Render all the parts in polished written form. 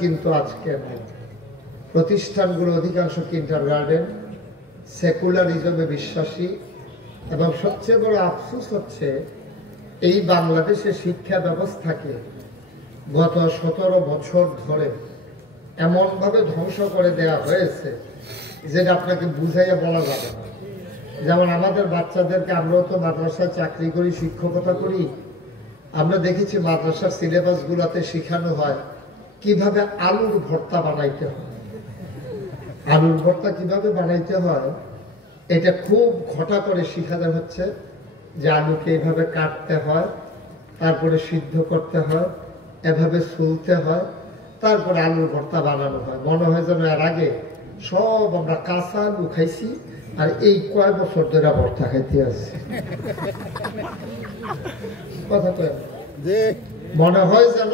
কিন্তু আজকে নাই। প্রতিষ্ঠানগুলো অধিকাংশ কিন্ডারগার্টেন, সেকুলারিজমে বিশ্বাসী, এবং সবচেয়ে বড় আফসোস হচ্ছে এই বাংলাদেশের শিক্ষা ব্যবস্থাকে গত 17 বছর ধরে এমনভাবে ধ্বংস করে দেয়া হয়েছে যেটা আপনাকে বুঝাইয়া বলা যাবে না। যেমন আমাদের বাচ্চাদেরকে, আমরাও তো মাদ্রাসায় চাকরি করি, শিক্ষকতা করি, আমরা দেখেছি মাদ্রাসার সিলেবাসগুলোতে শেখানো হয় কিভাবে আলুর ভর্তা বানাইতে হয়। আলুর ভর্তা কিভাবে বানাইতে হয় এটা খুব ঘটা করে শেখানো হচ্ছে, যে আলুকে এইভাবে কাটতে হয়, তারপরে সিদ্ধ করতে হয়, এভাবে সুলতে হয়, তারপরে আলুর ভর্তা বানানো হয়। মনে হয় যেন এর আগে সব আমরা কাঁচা আলু খাইছি আর এই কয় বছর ধরে ভর্তা খাইতে আসছি। কথা কয় মনে হয় যেন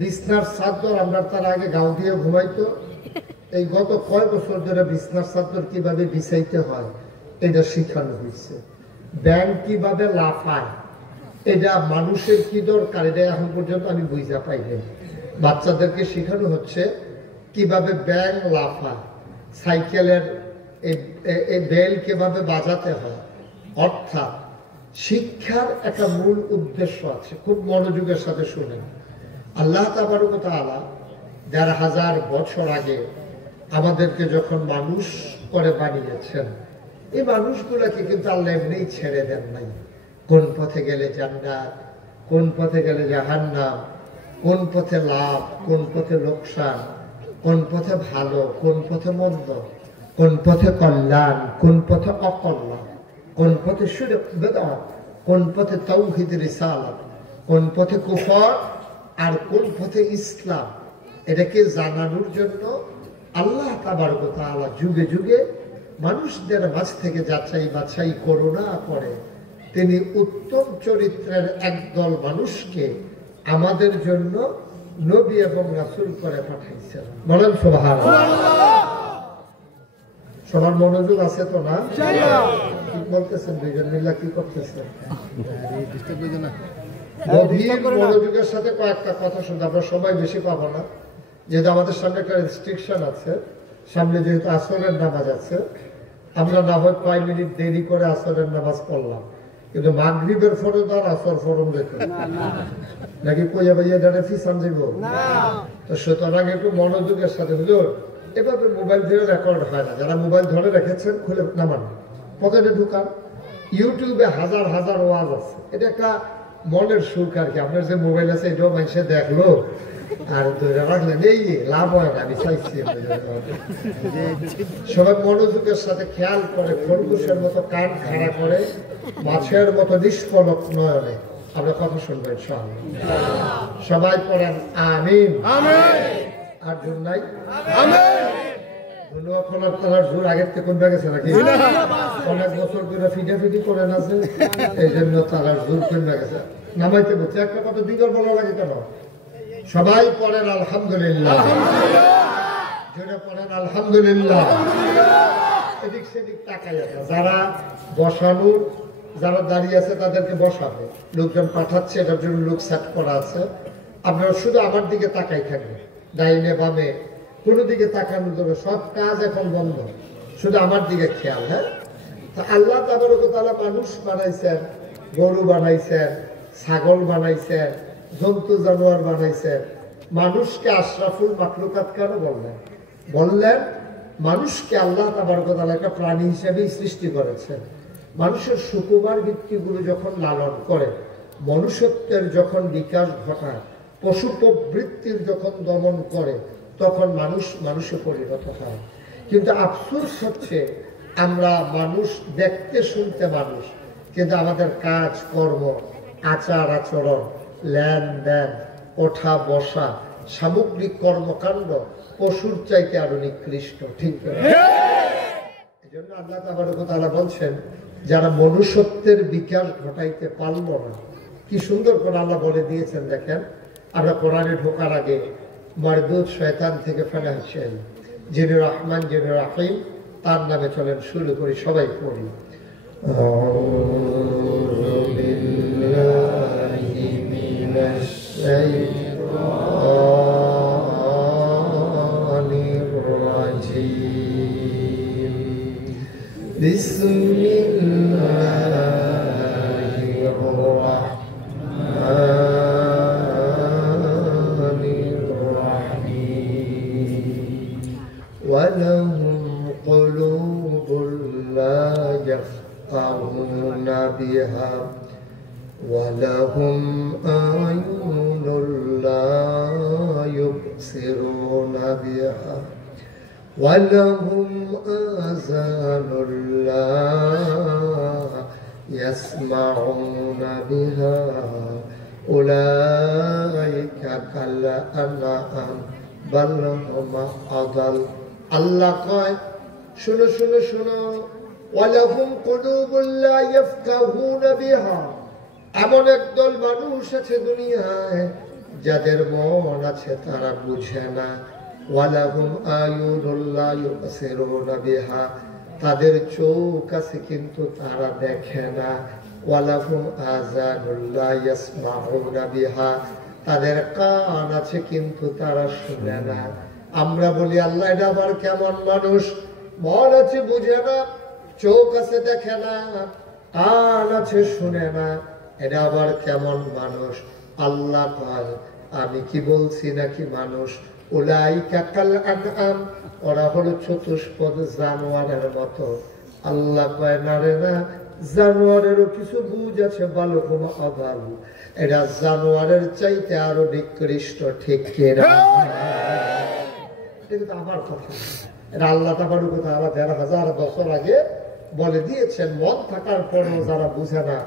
বিছনার চাদর আমরা তার আগে গাও দিয়ে ঘুমাইতো, এই গত কয় বছর ধরে বিছনার চাদর কিভাবে বিছাইতে হয় এটা শিখানো হয়েছে। ব্যাংক কিভাবে লাফায় এটা মানুষের কি দরকার এটা এখন পর্যন্ত আমি বুঝা পাইনি। বাচ্চাদেরকে শেখানো হচ্ছে কিভাবে ব্যাংক লাফায়, সাইকেলের এই বেল কিভাবে বাজাতে হয়। অর্থাৎ শিক্ষার একটা মূল উদ্দেশ্য আছে, খুব মনোযোগের সাথে শুনেন। আল্লাহ তাবারক ওয়া তাআলা ১,৫০০ বছর আগে আমাদেরকে যখন মানুষ করে বানিয়েছেন, এই মানুষগুলোকে কিন্তু আল্লাহ এমনিই ছেড়ে দেন নাই। কোন পথে গেলে জান্নাত, কোন পথে গেলে জাহান্নাম, কোন পথে লাভ, কোন পথে লোকসান, কোন পথে ভালো, কোন পথে মন্দ, কোন পথে কল্যাণ, কোন পথে অকল্যাণ, কোন পথে শিরক বিদআত, কোন পথে তাওহীদ রিসালাত, কোন পথে কুফর আর কোন পথে ইসলাম, এটাকে জানানোর জন্য আল্লাহ তাবারক ওয়া তাআলা যুগে যুগে মানুষদের মাঝ থেকে যাচাই বাছাই করুণা করে তিনি উত্তম চরিত্রের একদল মানুষকে আমাদের জন্য নবী এবং রাসূল করে পাঠাইছেন। বলেন সুবহানাল্লাহ। সবার মনোযোগ আছে তো না? কি বলতেছেন দুইজন মিলে, কি করতেছেন? গভীর মনোযোগের সাথে কয়েকটা কথা শুনতে, আমরা সবাই বেশি পাবো না, যেহেতু আমাদের সামনে একটা রেস্ট্রিকশন আছে। সামনে যেহেতু আসরের নামাজ আছে, আমরা না হয় কয় মিনিট দেরি করে আসরের নামাজ পড়লাম, কিন্তু মাগরিবের ফরজ আর আসর ফরম রেখে নাকি কইয়া ভাইয়া জানে ফিসান যাইব। তো সুতরাং একটু মনোযোগের সাথে, হুজুর এভাবে মোবাইল ধরে রেকর্ড হয় না, যারা মোবাইল ধরে রেখেছেন খুলে নামান, পকেটে ঢুকান। ইউটিউবে হাজার হাজার ওয়াজ আছে, এটা একটা মনের সুখ আর কি। আপনার যে মোবাইল আছে এটাও মানুষে দেখলো আর ধরে রাখলেন, এই লাভ হয় না। আমি চাইছি সবাই মনোযোগের সাথে খেয়াল করে, খরগোশের মতো কান খাড়া করে, মাছের মতো নিষ্পলক নয়নে আমরা কথা শুনবো ইনশাআল্লাহ। সবাই পড়েন আমিন। আর জোর নাই? জোর আগের থেকে কমে গেছে নাকি? অনেক বছর ধরে ফিটাফিটি করেন আছে, এই জন্য তারার জোর কমে গেছে। নামাইতে বলছে একটা কথা দুইবার বলা লাগে কেন? সবাই পড়েন আলহামদুলিল্লাহ। জোরে পড়েন আলহামদুলিল্লাহ। এদিক সেদিক তাকাই আছে, যারা বসানো, যারা দাঁড়িয়ে আছে তাদেরকে বসাবে, লোকজন পাঠাচ্ছে এটার জন্য লোক সেট করা আছে। আপনারা শুধু আমার দিকে তাকাই থাকবেন, ডাইনে বামে কোনো দিকে তাকানো যাবে, সব কাজ এখন বন্ধ, শুধু আমার দিকে খেয়াল। হ্যাঁ, তা আল্লাহ তাবারক ওয়া তাআলা মানুষ বানাইছেন, গরু বানাইছেন, ছাগল বানাইছেন, জন্তু জানোয়ার বানাইছেন। মানুষকে আশরাফুল মাখলুকাত কেন বললেন? বললেন মানুষকে আল্লাহ তাবারক ওয়া তাআলা একটা প্রাণী হিসেবেই সৃষ্টি করেছেন। মানুষের সুকুমার বৃত্তিগুলো যখন লালন করে, মনুষ্যত্বের যখন বিকাশ ঘটায়, পশু প্রবৃত্তির যখন দমন করে, তখন মানুষে পরিণত হয়। কিন্তু আফসোস হচ্ছে আমরা মানুষ, দেখতে শুনতে মানুষ, কিন্তু আমাদের কাজ কর্ম, আচার আচরণ, লেনদেন, ওঠা বসা, সামগ্রিক কর্মকাণ্ড পশুর চাইতে আরো নিকৃষ্ট। ঠিক এই জন্য আল্লাহ তাবারক ওয়া তাআলা বলছেন, যারা মনুষ্যত্বের বিকাশ ঘটাইতে পারল না, কি সুন্দর করে আল্লাহ বলে দিয়েছেন। দেখেন, আমরা কোরআনে ঢোকার আগে মারদুদ শয়তান থেকে ফেলা হচ্ছেন, যিনি রহমান, যিনি রাহিম, তার নামে চলেন শুরু করি। সবাই পড়ি। আউযু বিল্লাহি মিনাশ শাইতানির Bismillahirrahmanirrahim. Walahum qulubun la yafqahuna biha walahum a'yunun la yubsiruna biha walahum azanun la yasma'una biha ulaika kal an'am bal hum adall. আল্লাহ কয় শুনো শুনো শুনো ওয়ালাহুম কুলুবুল লা ইয়াফকাহুনা বিহা, এমন একদল মানুষ আছে দুনিয়ায় যাদের মন আছে তারা বুঝে না। ওয়ালাহুম আয়ুনুল লা ইউবসিরুনা বিহা, তাদের চোখ আছে কিন্তু তারা দেখে না। ওয়ালাহুম আযানুল লা ইয়াসমাউনা বিহা, তাদের কান আছে কিন্তু তারা শুনে না। আমরা বলি আল্লাহ এটা আবার কেমন মানুষ, মন আছে বুঝে না, চোখ আছে দেখে না, কান আছে শুনে না, এটা আবার কেমন মানুষ? আল্লাহ কয় আমি কি বলছি নাকি মানুষ? উলাইকা কাল আনআম, ওরা হলো চতুষ্পদ জানোয়ারের মতো। আল্লাহ কয় না রে না, জানোয়ারেরও কিছু বুঝ আছে, ভালো কোনো অভাব, এটা জানোয়ারের চাইতে আরো নিকৃষ্ট, ঠিক কিনা? আমার কথা এটা আল্লাহ তাবারক ওয়া তাআলা ১৫০০০ বছর আগে বলে দিয়েছেন। মন থাকার পরেও যারা বুঝে না,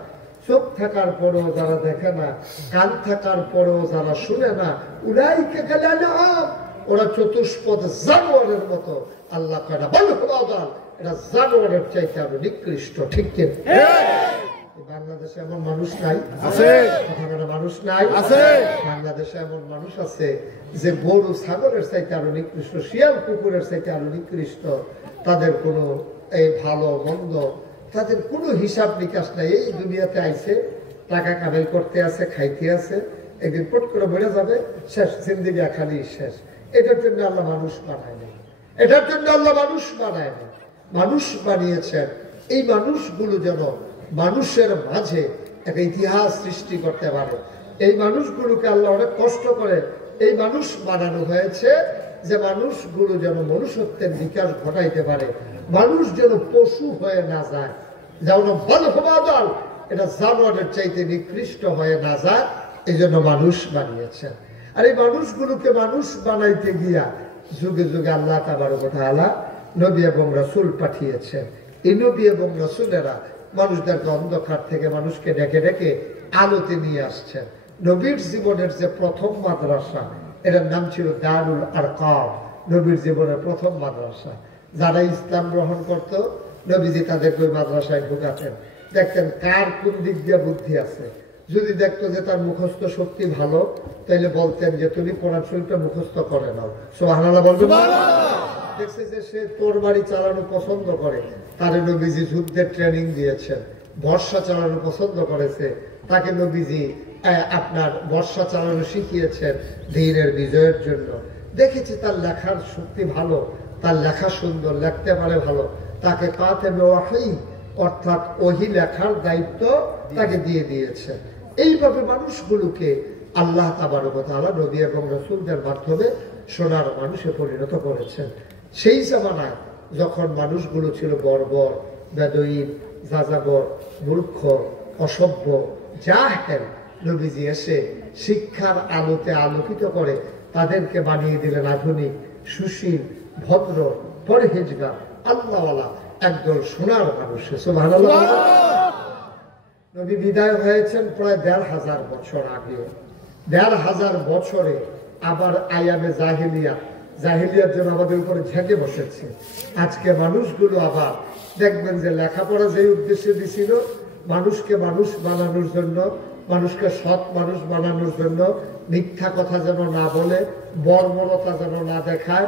চোখ থাকার পরেও যারা দেখে না, কান থাকার পরেও যারা শুনে না, উলাইকা কাল আনআম, ওরা চতুষ্পদ জানোয়ারের মতো। আল্লাহ কয় না বল খোদা, এটা জানোয়ারের চাইতে আরো নিকৃষ্ট, ঠিক কিনা? বাংলাদেশে এমন মানুষ নাই আছে? মানুষ নাই আছে? বাংলাদেশে এমন মানুষ আছে যে গরু ছাগলের চাইতে আরো নিকৃষ্ট, শিয়াল কুকুরের চাইতে আরো নিকৃষ্ট। তাদের কোনো এই ভালো মন্দ তাদের কোনো হিসাব নিকাশ নাই। এই দুনিয়াতে আইছে, টাকা কামাই করতে আছে, খাইতে আছে, একদিন পট করে বেড়ে যাবে, শেষ জিন্দেগি খালি শেষ। এটার জন্য আল্লাহ মানুষ বানায় না, এটার জন্য আল্লাহ মানুষ বানায় না। মানুষ বানিয়েছেন এই মানুষগুলো যেন মানুষের মাঝে একটা ইতিহাস সৃষ্টি করতে পারে। এই মানুষগুলোকে আল্লাহ অনেক কষ্ট করে এই মানুষ বানানো হয়েছে যে মানুষগুলো যেন মনুষ্যত্বের বিকাশ ঘটাইতে পারে, মানুষ যেন পশু হয়ে না যায়, যেমন বলহবাদল এটা জানোয়ারের চাইতে নিকৃষ্ট হয়ে না যায়, এই জন্য মানুষ বানিয়েছেন। আর এই মানুষগুলোকে মানুষ বানাইতে গিয়া যুগে যুগে আল্লাহ তাবারক ওয়া তাআলা নবী এবং রাসূল পাঠিয়েছেন। এই নবী এবং রাসূলেরা মানুষদেরকে অন্ধকার থেকে মানুষকে ডেকে ডেকে আলোতে নিয়ে আসছেন। নবীর জীবনের যে প্রথম মাদ্রাসা, এটার নাম ছিল দারুল আরকাম। নবীর জীবনের প্রথম মাদ্রাসা। যারা ইসলাম গ্রহণ করত, নবীজি তাদেরকে ওই মাদ্রাসায় ঢুকাতেন। দেখতেন কার কোন দিক দিয়ে বুদ্ধি আছে। যদি দেখতো যে তার মুখস্থ শক্তি ভালো, তাইলে বলতেন যে তুমি কোরআন শরীফটা মুখস্থ করে নাও। সুবহানাল্লাহ বলবেন। দেখছে যে সে তরবারি চালানো পছন্দ করে, তার নবীজি যুদ্ধের ট্রেনিং দিয়েছেন। বর্ষা চালানো পছন্দ করেছে, তাকে নবীজি আপনার বর্ষা চালানো শিখিয়েছেন দ্বীনের বিজয়ের জন্য। দেখেছি তার লেখার শক্তি ভালো, তার লেখা সুন্দর, লিখতে পারে ভালো, তাকে কাতেবে ওয়াহী অর্থাৎ ওহী লেখার দায়িত্ব তাকে দিয়ে দিয়েছে। এইভাবে মানুষগুলোকে আল্লাহ তাবারক ওয়া তাআলা নবী এবং রাসূলদের মাধ্যমে সোনার মানুষে পরিণত করেছেন। সেই জামানায় যখন মানুষগুলো ছিল বর্বর, বেদুইন, যাযাবর, মূর্খ, অসভ্য, জাহেল, নবীজি এসে শিক্ষার আলোতে আলোকিত করে তাদেরকে বানিয়ে দিলেন আধুনিক, সুশীল, ভদ্র, পরহেজগার, আল্লাহওয়ালা একদল সোনার মানুষ। সুবহানাল্লাহ। নবী বিদায় হয়েছেন প্রায় ১৫০০ বছর আগে। ১৫০০ বছরে আবার আয়ামে জাহিলিয়ার জন্য আমাদের উপরে ঝেঁকে বসেছে। আজকে মানুষগুলো আবার দেখবেন যে লেখাপড়া যে উদ্দেশ্যে দিছিল, মানুষকে মানুষ বানানোর জন্য, মানুষকে সৎ মানুষ বানানোর জন্য, মিথ্যা কথা যেন না বলে, বর্বরতা যেন না দেখায়,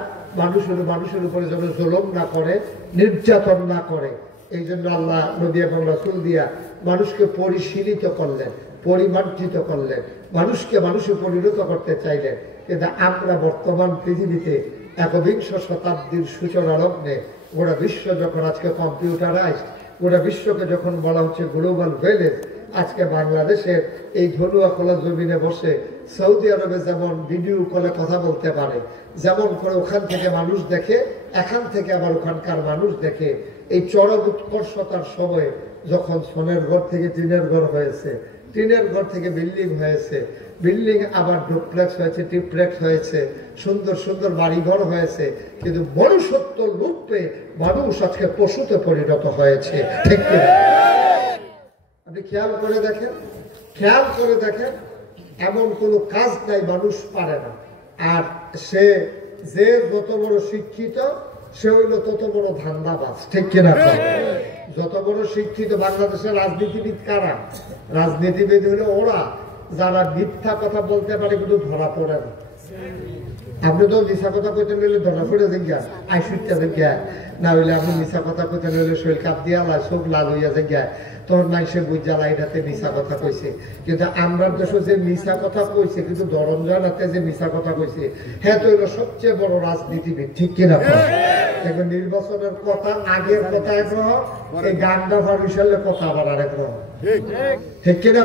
মানুষের উপরে যেন জুলুম না করে, নির্যাতন না করে, এই জন্য আল্লাহ নবী এবং রাসূল দিয়া মানুষকে পরিশীলিত করলেন, পরিমার্জিত করলেন, মানুষকে মানুষে পরিণত করতে চাইলেন। কিন্তু আমরা বর্তমান পৃথিবীতে ১বিংশ শতাব্দীর সূচনা লগ্নে গোটা বিশ্ব যখন আজকে কম্পিউটারাইজ, গোটা বিশ্বকে যখন বলা হচ্ছে গ্লোবাল ভিলেজ, আজকে বাংলাদেশের এই ধলুয়া খোলা জমিনে বসে সৌদি আরবে যেমন ভিডিও কলে কথা বলতে পারে, যেমন করে ওখান থেকে মানুষ দেখে, এখান থেকে আবার ওখানকার মানুষ দেখে, এই চরম উৎকর্ষতার সময়ে যখন সোনের ঘর থেকে টিনের ঘর হয়েছে, টিনের ঘর থেকে বিল্ডিং হয়েছে, বিল্ডিং আবার ডুপ্লেক্স হয়েছে, ট্রিপ্লেক্স হয়েছে, সুন্দর সুন্দর বাড়িঘর হয়েছে, কিন্তু মনুষ্যত্ব রূপে মানুষ আজকে পশুতে পরিণত হয়েছে। ঠিক কি? আপনি খেয়াল করে দেখেন, খেয়াল করে দেখেন, এমন কোনো কাজ নাই মানুষ পারে না। আর সে যে যত বড় শিক্ষিত সে হইল তত বড় ধান্দাবাজ। ঠিক কিনা? যত বড় শিক্ষিত বাংলাদেশের রাজনীতিবিদ কারা? রাজনীতিবিদ হলো ওরা যারা মিথ্যা কথা বলতে পারে কিন্তু ধরা পড়ে না। আপনি তো মিশা কথা কইতে নিলে ধরা পড়ে জিজ্ঞা আইসুইটা জিজ্ঞা, না হইলে আপনি মিশা কথা কইতে নিলে শরীর কাপ দিয়া চোখ লাল হইয়া জিজ্ঞা, তোর মাইসে বুঝালা এটাতে মিশা কথা কইছে। কিন্তু আমরা দেশে যে মিশা কথা কইছে কিন্তু ধরঞ্জনাতে যে মিশা কথা কইছে, হ্যাঁ তো হইলো সবচেয়ে বড় রাজনীতিবিদ। ঠিক কিনা? এখন নির্বাচনের কথা আগের কথা একরকম, এই গান্ডা ফারুসালে কথা আবার আরেক রকম। ঠিক কিনা?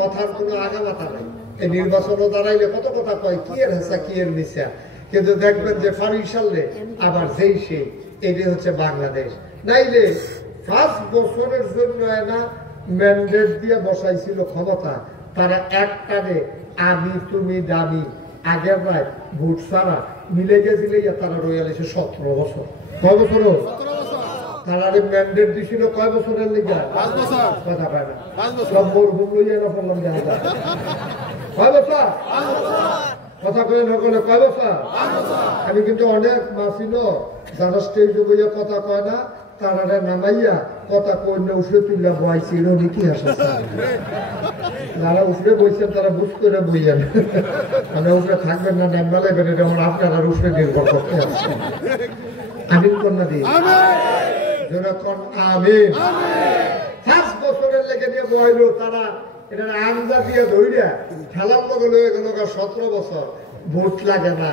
কথার কোনো আগামাথা নাই। এই নির্বাচনও দাঁড়াইলে কত কথা কয়, কি এর হেসা কি এর মিশা, কিন্তু দেখবেন যে ফারুসালে আবার যেই সে, এটাই হচ্ছে বাংলাদেশ। নাইলে 5 বছরের জন্য না ম্যান্ডেট দিয়ে বসাইছিল ক্ষমতা, তারা একটানে আমি তুমি দামি আগের রায় ভোট ছাড়া মিলে গেছিল, তারা রয়ে 17 বছর। কয় বছর তারা ম্যান্ডেট দিছিল? কয় বছরের লিগা? 5 বছর। কথা পায় না, সব মরহুম লইয়া না পড়লাম দেখা যায়। কয় বছর? কথা কয়ে নকলে কয় বছর? আমি কিন্তু অনেক মাসিল যারা স্টেজে বইয়া কথা কয় না, তারা নামাইয়া কথা কইলে উঠে তুললে বয়সিল ইতিহাস আছে। যারা উঠে বইছেন তারা বুঝ করে বইয়েন, মানে উঠে থাকবেন না, নাম্বা লাগবেন, এটা আমার আপনারা উঠে নির্ভর করতে আসছে। আমিন কন্যা দিই যেরকম আমিন। 5 বছরের লেগে দিয়ে বইল তারা, এটা আমজা দিয়ে ধরিয়া খেলার লগে লয়ে গেল 17 বছর। ভোট লাগে না,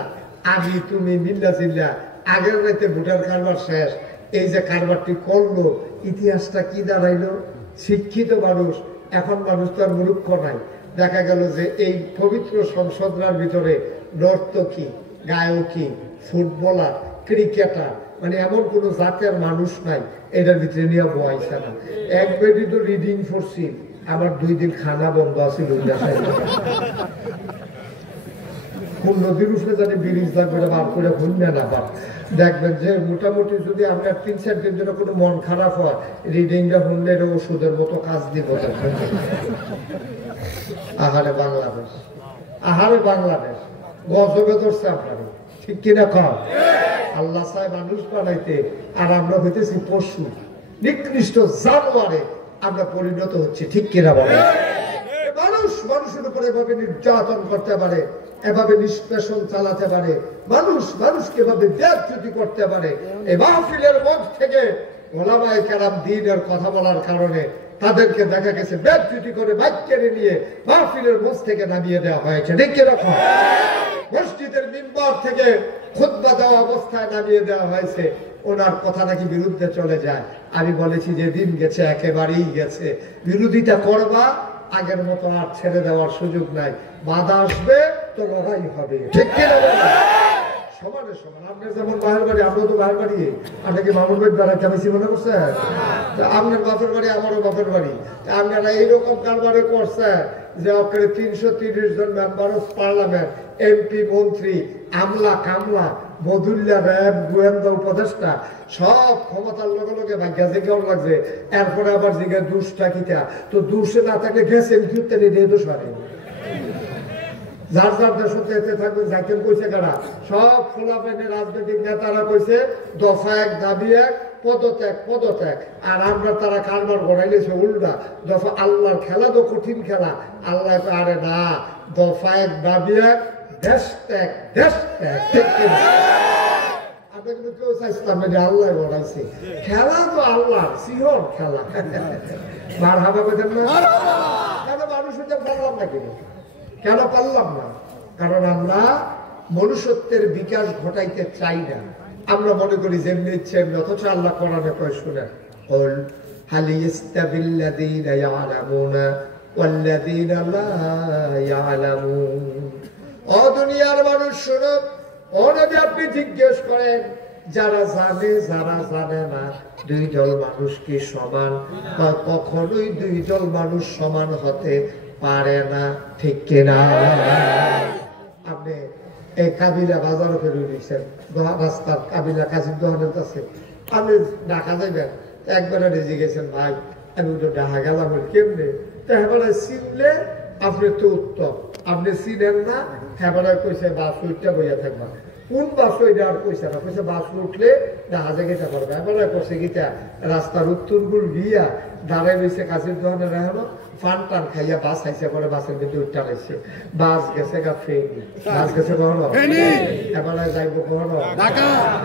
আমি তুমি মিল্লা চিল্লা, আগের রাইতে ভোটার কারবার শেষ। এই যে কারবারটি করলো, ইতিহাসটা কি দাঁড়াইলো? শিক্ষিত মানুষ, এখন মানুষ তো আর মূর্খ নাই। দেখা গেল যে এই পবিত্র সংসদরার ভিতরে নর্তকী, গায়কী, ফুটবলার, ক্রিকেটার, মানে এমন কোন জাতের মানুষ নাই এটার ভিতরে নিয়ে বয়সা না। এক বেডি তো রিডিং করছি, আবার 2 দিন খানা বন্ধ আছিল। কোন নদীর উপরে জানি ব্রিজ লাগবে বার করে ঘুরবে না পার। দেখবেন যে মোটামুটি যদি আপনার 3-4 দিন জন্য কোনো মন খারাপ হয়, রিডিংটা শুনলে এটা ওষুধের মতো কাজ দিব। আহারে বাংলাদেশ, আহারে বাংলাদেশ, গজবে ধরছে আপনারা। ঠিক কিনা? কম আল্লাহ চায় মানুষ বানাইতে, আর আমরা হইতেছি পশু, নিকৃষ্ট জানোয়ারে আমরা পরিণত হচ্ছে। ঠিক কিনা বলে? মানুষ মানুষের উপরে এভাবে নির্যাতন করতে পারে, এভাবে নিষ্পেষণ চালাতে পারে, মানুষ মানুষকে এভাবে ব্যাধি করতে পারে। এই মাহফিলের মঞ্চ থেকে ওলামায়ে কেরাম দ্বীনের কথা বলার কারণে তাদেরকে দেখা গেছে ব্যাধি করে বাইক কেড়ে নিয়ে মাহফিলের মঞ্চ থেকে নামিয়ে দেওয়া হয়েছে। ঠিক কিরকম? মসজিদের মিম্বর থেকে খুতবা দেওয়া অবস্থায় নামিয়ে দেওয়া হয়েছে। ওনার কথা নাকি বিরুদ্ধে চলে যায়। আমি বলেছি যে দিন গেছে, একেবারেই গেছে। বিরোধিতা করবা, আগের মতো আর ছেড়ে দেওয়ার সুযোগ নাই। বাধা আসবে তো লড়াই হবে। ঠিক কিনা? সমানে সমান। আপনার যেমন বাহের বাড়ি, আমরা তো বাহের বাড়ি, আপনাকে মামুর বাড়ি বেড়াতে বেশি মনে করছে। আপনার বাপের বাড়ি, আমারও বাপের বাড়ি। আপনারা এইরকম কারবারে করছে যে আপনার 330 জন মেম্বার অফ পার্লামেন্ট, এমপি, মন্ত্রী, আমলা কামলা, বদুল্লা, র্যাব, গোয়েন্দা, উপদেষ্টা সব ক্ষমতার লগে লগে ভাগ্যা জিজ্ঞাও লাগছে। এরপরে আবার জিজ্ঞা দুষটা কিটা, তো দুষে না থাকলে গেছেন ফিরতে নিয়ে দোষ পারে। যার যার দেশতে এতে থাকবে, যাকেন কইছে কারা, সব খোলাপাইনে রাজনৈতিক নেতারা কইছে দফা 1 দাবি 1, পদত্যাগ পদত্যাগ। আর আমরা তারা কারবার গড়াইলেছে উল্টা, দফা আল্লাহর খেলা তো কঠিন খেলা। আল্লাহ আরে না, দফা 1 দাবি 1, দেশ ত্যাগ দেশ ত্যাগ। ঠিক কিনা? আমরা কিন্তু কেউ চাইছিলাম না যে আল্লাহ গড়াইছে খেলা, তো আল্লাহ সিহর খেলা। মার হাবা পেতেন না কেন? মানুষ হতে পারলাম না কেন? কেন পারলাম না? কারণ আমরা মনুষ্যত্বের বিকাশ ঘটাইতে চাই না। আমরা মনে করি যেমনি ইচ্ছে এমনি, অথচ আল্লাহ কোরআনে কয় শুনেন, কুল হাল ইয়াস্তাবিল্লাযীনা ইয়ালামুনা ওয়াল্লাযীনা লা ইয়ালামুন। ও দুনিয়ার মানুষ শুনো, ও নবী আপনি জিজ্ঞেস করেন, যারা জানে যারা জানে না, দুই দল মানুষ কি সমান? কখনোই দুই দল মানুষ সমান হতে পারে না, ঠিক কিনা? আপনি এই কাবিলা বাজারও ফেলে দিয়েছেন, রাস্তার কাবিলা কাশির দোকানের কাছে আপনি ঢাকা যাবেন, একবারে রেজে গেছেন, ভাই আমি তো ঢাকা গেলাম কেমনে? তো হেবারে চিনলে আপনি তো উত্তম, আপনি চিনেন না, হেবারে কইছে বাস উঠটা বইয়া থাকবা। কোন বাস ওইটা আর কইছে না, কইছে বাস উঠলে জাহাজে গেতে পারবে। হেবারে করছে গীতা রাস্তার উত্তর গুল গিয়া দাঁড়াই রয়েছে কাশির দোকানে রাখলো, ফান টান খাইয়া বাস খাইছে, পরে বাসের ভিতরে উঠটা লাগছে, বাস গেছে গা ফেনি, বাস গেছে কখনো এবারে যাইব কখনো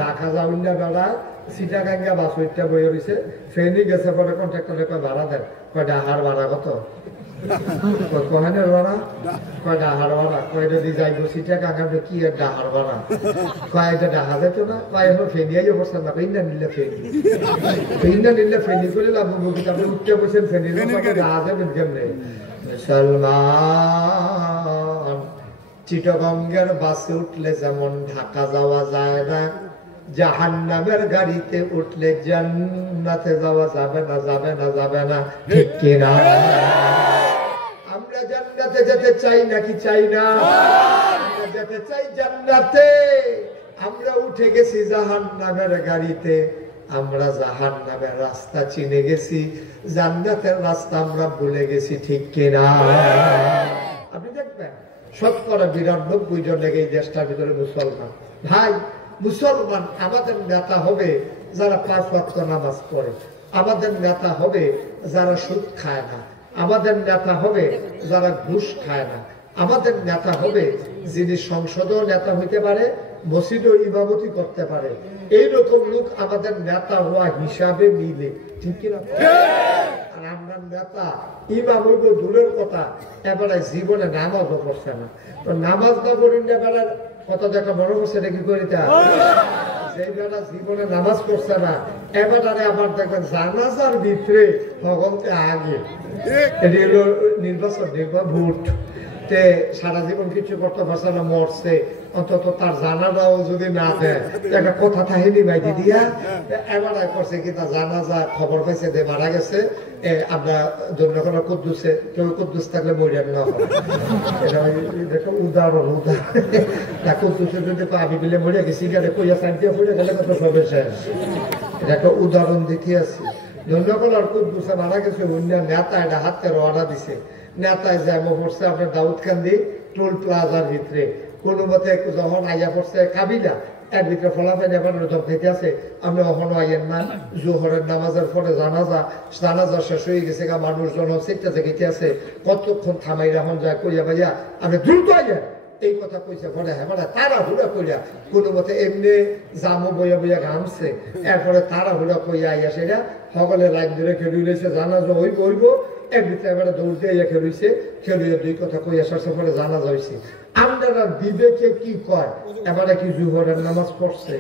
ঢাকা যাবেন না বেড়া, সিটাগাঙ্গা বাস উঠটা বইয়া রয়েছে, ফেনি গেছে, পরে কন্ট্রাক্টরে কয় ভাড়া দেন, কয় ডাহার ভাড়া কত? কহেনের ভাড়া? কয় ডাহার ভাড়া। কয় যদি যাইব সিটাগাঙ্গা কি আর ডাহার ভাড়া? কয় এটা ডাহা যেত না, কয় এখন ফেনিয়াই অবস্থান না, ইন্ডা নিলে ফেনি, ইন্ডা নিলে ফেনি করে লাভ মুখে আপনি উঠতে বসেন ফেনির ডাহা যাবেন কেমনে? মুসলমান চিটাগঙ্গের বাসে উঠলে যেমন ঢাকা যাওয়া যায় না, জাহান্নামের গাড়িতে উঠলে জান্নাতে যাওয়া যাবে না, যাবে না, যাবে না, ঠিক কিনা? আমরা জান্নাতে যেতে চাই নাকি চাই না? আমরা যেতে চাই জান্নাতে। আমরা উঠে গেছি জাহান্নামের গাড়িতে, আমরা জাহান্নামের রাস্তা চিনে গেছি, জান্নাতের রাস্তা আমরা ভুলে গেছি, ঠিক কিনা? আপনি দেখবেন ৯৯ জন লেগে এই দেশটার ভিতরে মুসলমান। ভাই মুসলমান আমাদের নেতা হবে যারা ৫ ওয়াক্ত নামাজ পড়ে, আমাদের নেতা হবে যারা সুদ খায় না, আমাদের নেতা হবে যারা ঘুষ খায় না, আমাদের নেতা হবে যিনি সংসদেও নেতা হইতে পারে, মসজিদও ইমামতি করতে পারে। এইরকম লোক আমাদের নেতা হওয়া হিসাবে মিলে, ঠিক কিনা? আর আপনার নেতা ইমাম হইব দূরের কথা, এবারে জীবনে নামাজও পড়ছে না, তো নামাজ না পড়ুন এবারে কত দেখা বড় করছে নাকি করে জীবনে নামাজ পড়ছে না, এবারে আবার দেখবেন জানাজার ভিতরে ভগবতে আগে এটি হলো নির্বাচন, ভোট, সারা জীবন কিছু করতে পারছে না, মরছে, অন্তত তার জানাজাও যদি না দেয় একটা কথা থাহিনি বাইদি দিয়া এবারে করছে কি তার জানাজা খবর পাইছে যে মারা গেছে, আমরা ধন্যকোনা কুদ্দুসে, কেউ কুদ্দুস থাকলে মরিয়ান না হয়, এটা দেখো উদাহরণ, উদাহরণ কুদ্দুসে যদি আমি বিলে মরিয়া গেছি গেলে কইয়া সাইড দিয়ে পড়ে গেলে কত সবে শেষ, এটা একটা উদাহরণ দেখে আছি। ধন্যকোনার কুদ্দুসে মারা গেছে, অন্য নেতা এটা হাতে রওনা দিছে, নেতায় যেমন পড়ছে আপনার দাউদকান্দি টোল প্লাজার ভিতরে, কোনো মতে যখন আইয়া পড়ছে কাবিলা এর ভিতরে ফলাফল এবার রোজক দিতে আছে, আপনি কখনো আইয়েন না, জোহরের নামাজের পরে জানাজা শেষ হয়ে গেছে, মানুষজন চিন্তা গেতে আছে, কতক্ষণ থামাই রাখন যায় কইয়া ভাইয়া আপনি দ্রুত আইয়েন, এই কথা কইছে পরে হ্যাঁ তারা হুড়া কইয়া কোনো মতে এমনি জামো বইয়া বইয়া ঘামছে, এরপরে তারা হুড়া কইয়া আইয়া সেটা সকলে লাইন ধরে খেলু রয়েছে, জানাজা হইব হইব, এর ভিতরে এবারে দৌড় দিয়ে খেলুইছে, খেলুয়ে দুই কথা কইয়া শেষে পরে জানাজা হয়েছে। আপনারা বিবেকে কি কয় এবারে কি জুহরের নামাজ পড়ছে?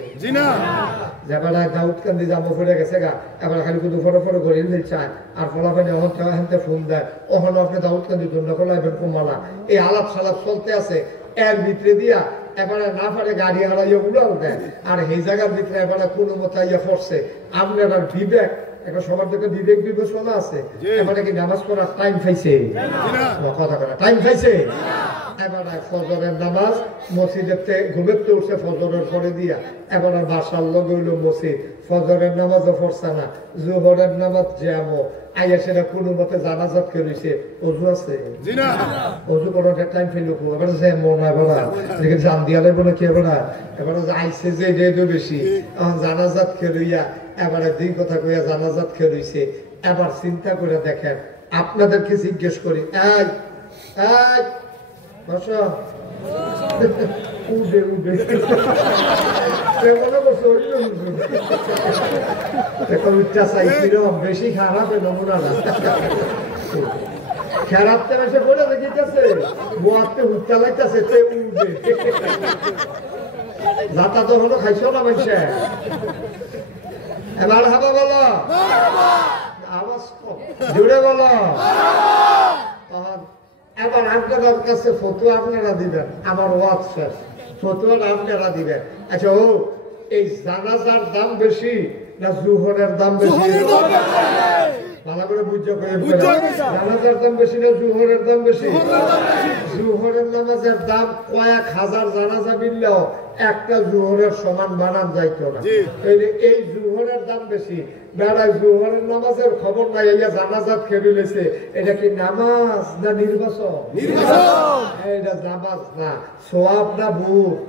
যেবারে দাউদকান্দি জামো পড়ে গেছে গা, এবার খালি কিন্তু ফটো ফটো করে চায়, আর ফলাফানি অহন্তে ফোন দেয়, ওখানে আপনি দাউদকান্দি ধন্য করলাইবেন কমালা, এই আলাপ সালাপ চলতে আছে, এর ভিতরে দিয়া এবারে না পারে গাড়ি হারাইয়া উড়াও দেয়, আর এই জায়গার ভিতরে এবারে কোনো মতো ইয়ে পড়ছে। আপনার বিবেক একটা সবার দিকে বিবেক বিবেচনা আছে, এবারে কি নামাজ পড়ার টাইম পাইছে? কথা করা টাইম পাইছে? এবারে ফজরের নামাজ মসজিদে ঘুমেতে উঠছে ফজরের পরে দিয়া, এবারে বাসার লোক হইল মসজিদ, ফজরের নামাজও পড়ছে না, জোহরের নামাজ যেমন আইয়া সেটা কোনো মতে জানাজাত করেছে, অজু আছে? অজু করার টাইম ফেললো, এবারে যে মনে এবার জান দিয়া লাগবো নাকি, এবারে আইসে যে রেডিও বেশি, এখন জানাজাত খেলইয়া এবারে দুই কথা কইয়া জানাজাত খেলইছে। এবার চিন্তা করে দেখেন, আপনাদেরকে জিজ্ঞেস করি, এই এই বসো, উঠে উঠে বেশি খারাপ নমুনা না, খারাপ এসে পড়ে দেখিতেছে, বোয়াতে উঠতে লাগতেছে, যাতা তো হলো খাইছো না মানুষে এবার হাবা বলো আওয়াজ কম জুড়ে বলো এবার আপনার কাছে ফতুয়া আপনারা দিবেন আমার ওয়াজ শেষ ফতুয়া আপনারা দিবেন আচ্ছা ও এই জানাজার দাম বেশি না জুহরের দাম বেশি ভালো করে বুঝছো জানাজার দাম বেশি না জুহরের দাম বেশি জুহরের নামাজের দাম কয়েক হাজার জানাজা মিললেও একটা জুহরের সমান বানান যাইতো না এই জুহরের দাম বেশি বেড়ায় জুহরের নামাজের খবর নাই এই জানাজাত খেয়ে লেছে এটা কি নামাজ না নির্বাচন এটা নামাজ না সোয়াব না বুট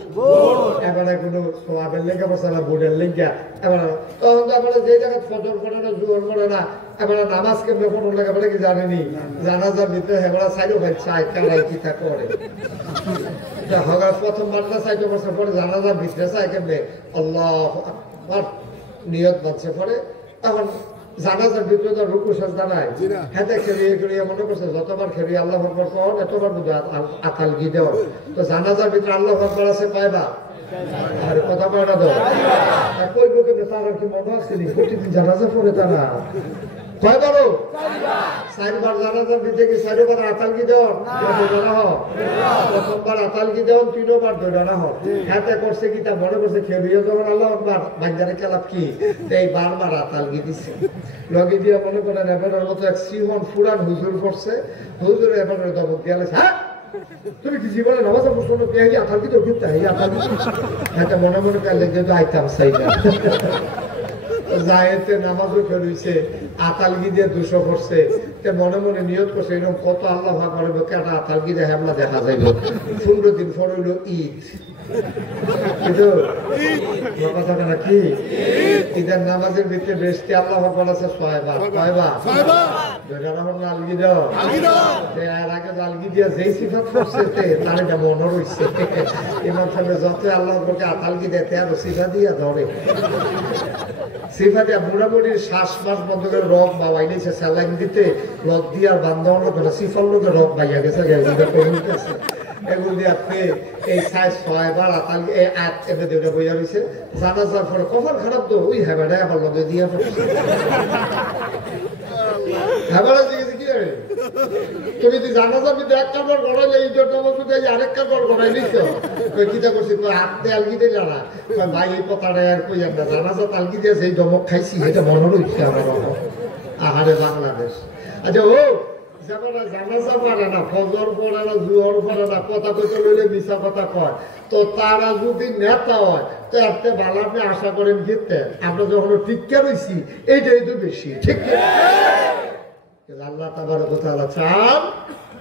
এবারে কোনো সোয়াবের লেগে বসে না বুটের লেগে এবার তখন তো আমরা যে জায়গায় ফজর করে না জুহর করে না এবারে নামাজ কেমনে কোনো লেগে বলে কি জানেনি জানাজার ভিতরে এবার সাইডও ভাই চাই কালাই কি তা করে প্রথম মাত্রা সাইড বছর পরে জানাজার ভিতরে চাই কেমনে আল্লাহ নিয়ত বাঁচছে পরে তখন জানাজার ভিতরে তো রুকু সাজদা নাই হাতে খেলিয়ে খেলিয়ে মনে করছে যতবার খেলিয়ে আল্লাহ আকবার কর এতবার বুঝে আকাল গি দেওয়া তো জানাজার ভিতরে আল্লাহ আকবার আছে পাইবা আর কথা বলা দাও কই বুকে তার কি মনে আসেনি প্রতিদিন জানাজা পড়ে তারা কয়বারও চারবার জানাজার ভিতরে কি চারবার আতাল কি দেওয়ার প্রথমবার আতাল কি দেওয়ার তিনবার দৌড়ানো হোক হাতে করছে কি তা মনে করছে খেয়ে যখন আল্লাহ একবার বাজারে খেলাপ কি এই বারবার আতাল কি দিচ্ছে লগে দিয়ে মনে করেন এবার মতো এক সিহন ফুরান হুজুর করছে হুজুর এবার দমক দিয়ে হ্যাঁ তুমি কি জীবনে নামাজ প্রশ্ন পেয়ে আতাল কি তো ঘুরতে হয় আতাল হাতে মনে মনে কালে যেহেতু আইতাম চাই না জায়েতে নামাজও ফেলছে আতালগি দিয়ে 200 করছে মনে মনে নিয়ত করছে এরকম কত আল্লাহ ভাবে কেটা আতালগি দিয়ে হামলা দেখা যাইল 15 দিন পর হইল ঈদ কিন্তু কথাটা নাকি ঈদের নামাজের ভিতরে বেশি আল্লাহ ভাগ আছে 6 বার কয়বার আলগি দাও এর আগে আলগি দিয়ে যেই সিফাত করছে তার এটা মনে রয়েছে ইমাম সাহেব যত আল্লাহ ভাগে আতালগি দেয় আরো সিফা দিয়ে ধরে সিফাতে বুড়াবুড়ির শ্বাস মাস বন্ধ করে রক বাবাই নিয়েছে স্যালাইন দিতে লক দিয়ে আর বান্ধব লোক সিফার লোকে রক বাইয়া গেছে এগুলো দিয়ে আপনি এই 6 বার আতাল এই 8 এমনি দুটো বইয়া রয়েছে জানাজার পরে কখন খারাপ তো ওই হ্যাবাটা আবার লগে দিয়ে পড়ছে হ্যাবাটা জিজ্ঞেস কি রে তুমি যদি জানাজার ভিতরে এক কাপড় গড়াইলে এই জন্য আরেক কাপড় গড়াই নিচ্ছ কিতা করছি হাতে আলগি দিল না ভাই এই কথাটা আর কই আমরা জানাজা আলগি দিয়ে সেই দমক খাইছি এটা মনে রয়েছে আমার আহারে বাংলাদেশ আচ্ছা ও জানাজা পড়ে না ফজর পড়ে না জুহর পড়ে না কথা কইতে লইলে মিশা কথা কয় তো তারা যদি নেতা হয় তো আপনি ভালো আপনি আশা করেন জিততে আমরা যখন টিকা রয়েছি এইটাই তো বেশি ঠিক আল্লাহ তাবারক ওয়া তাআলা চান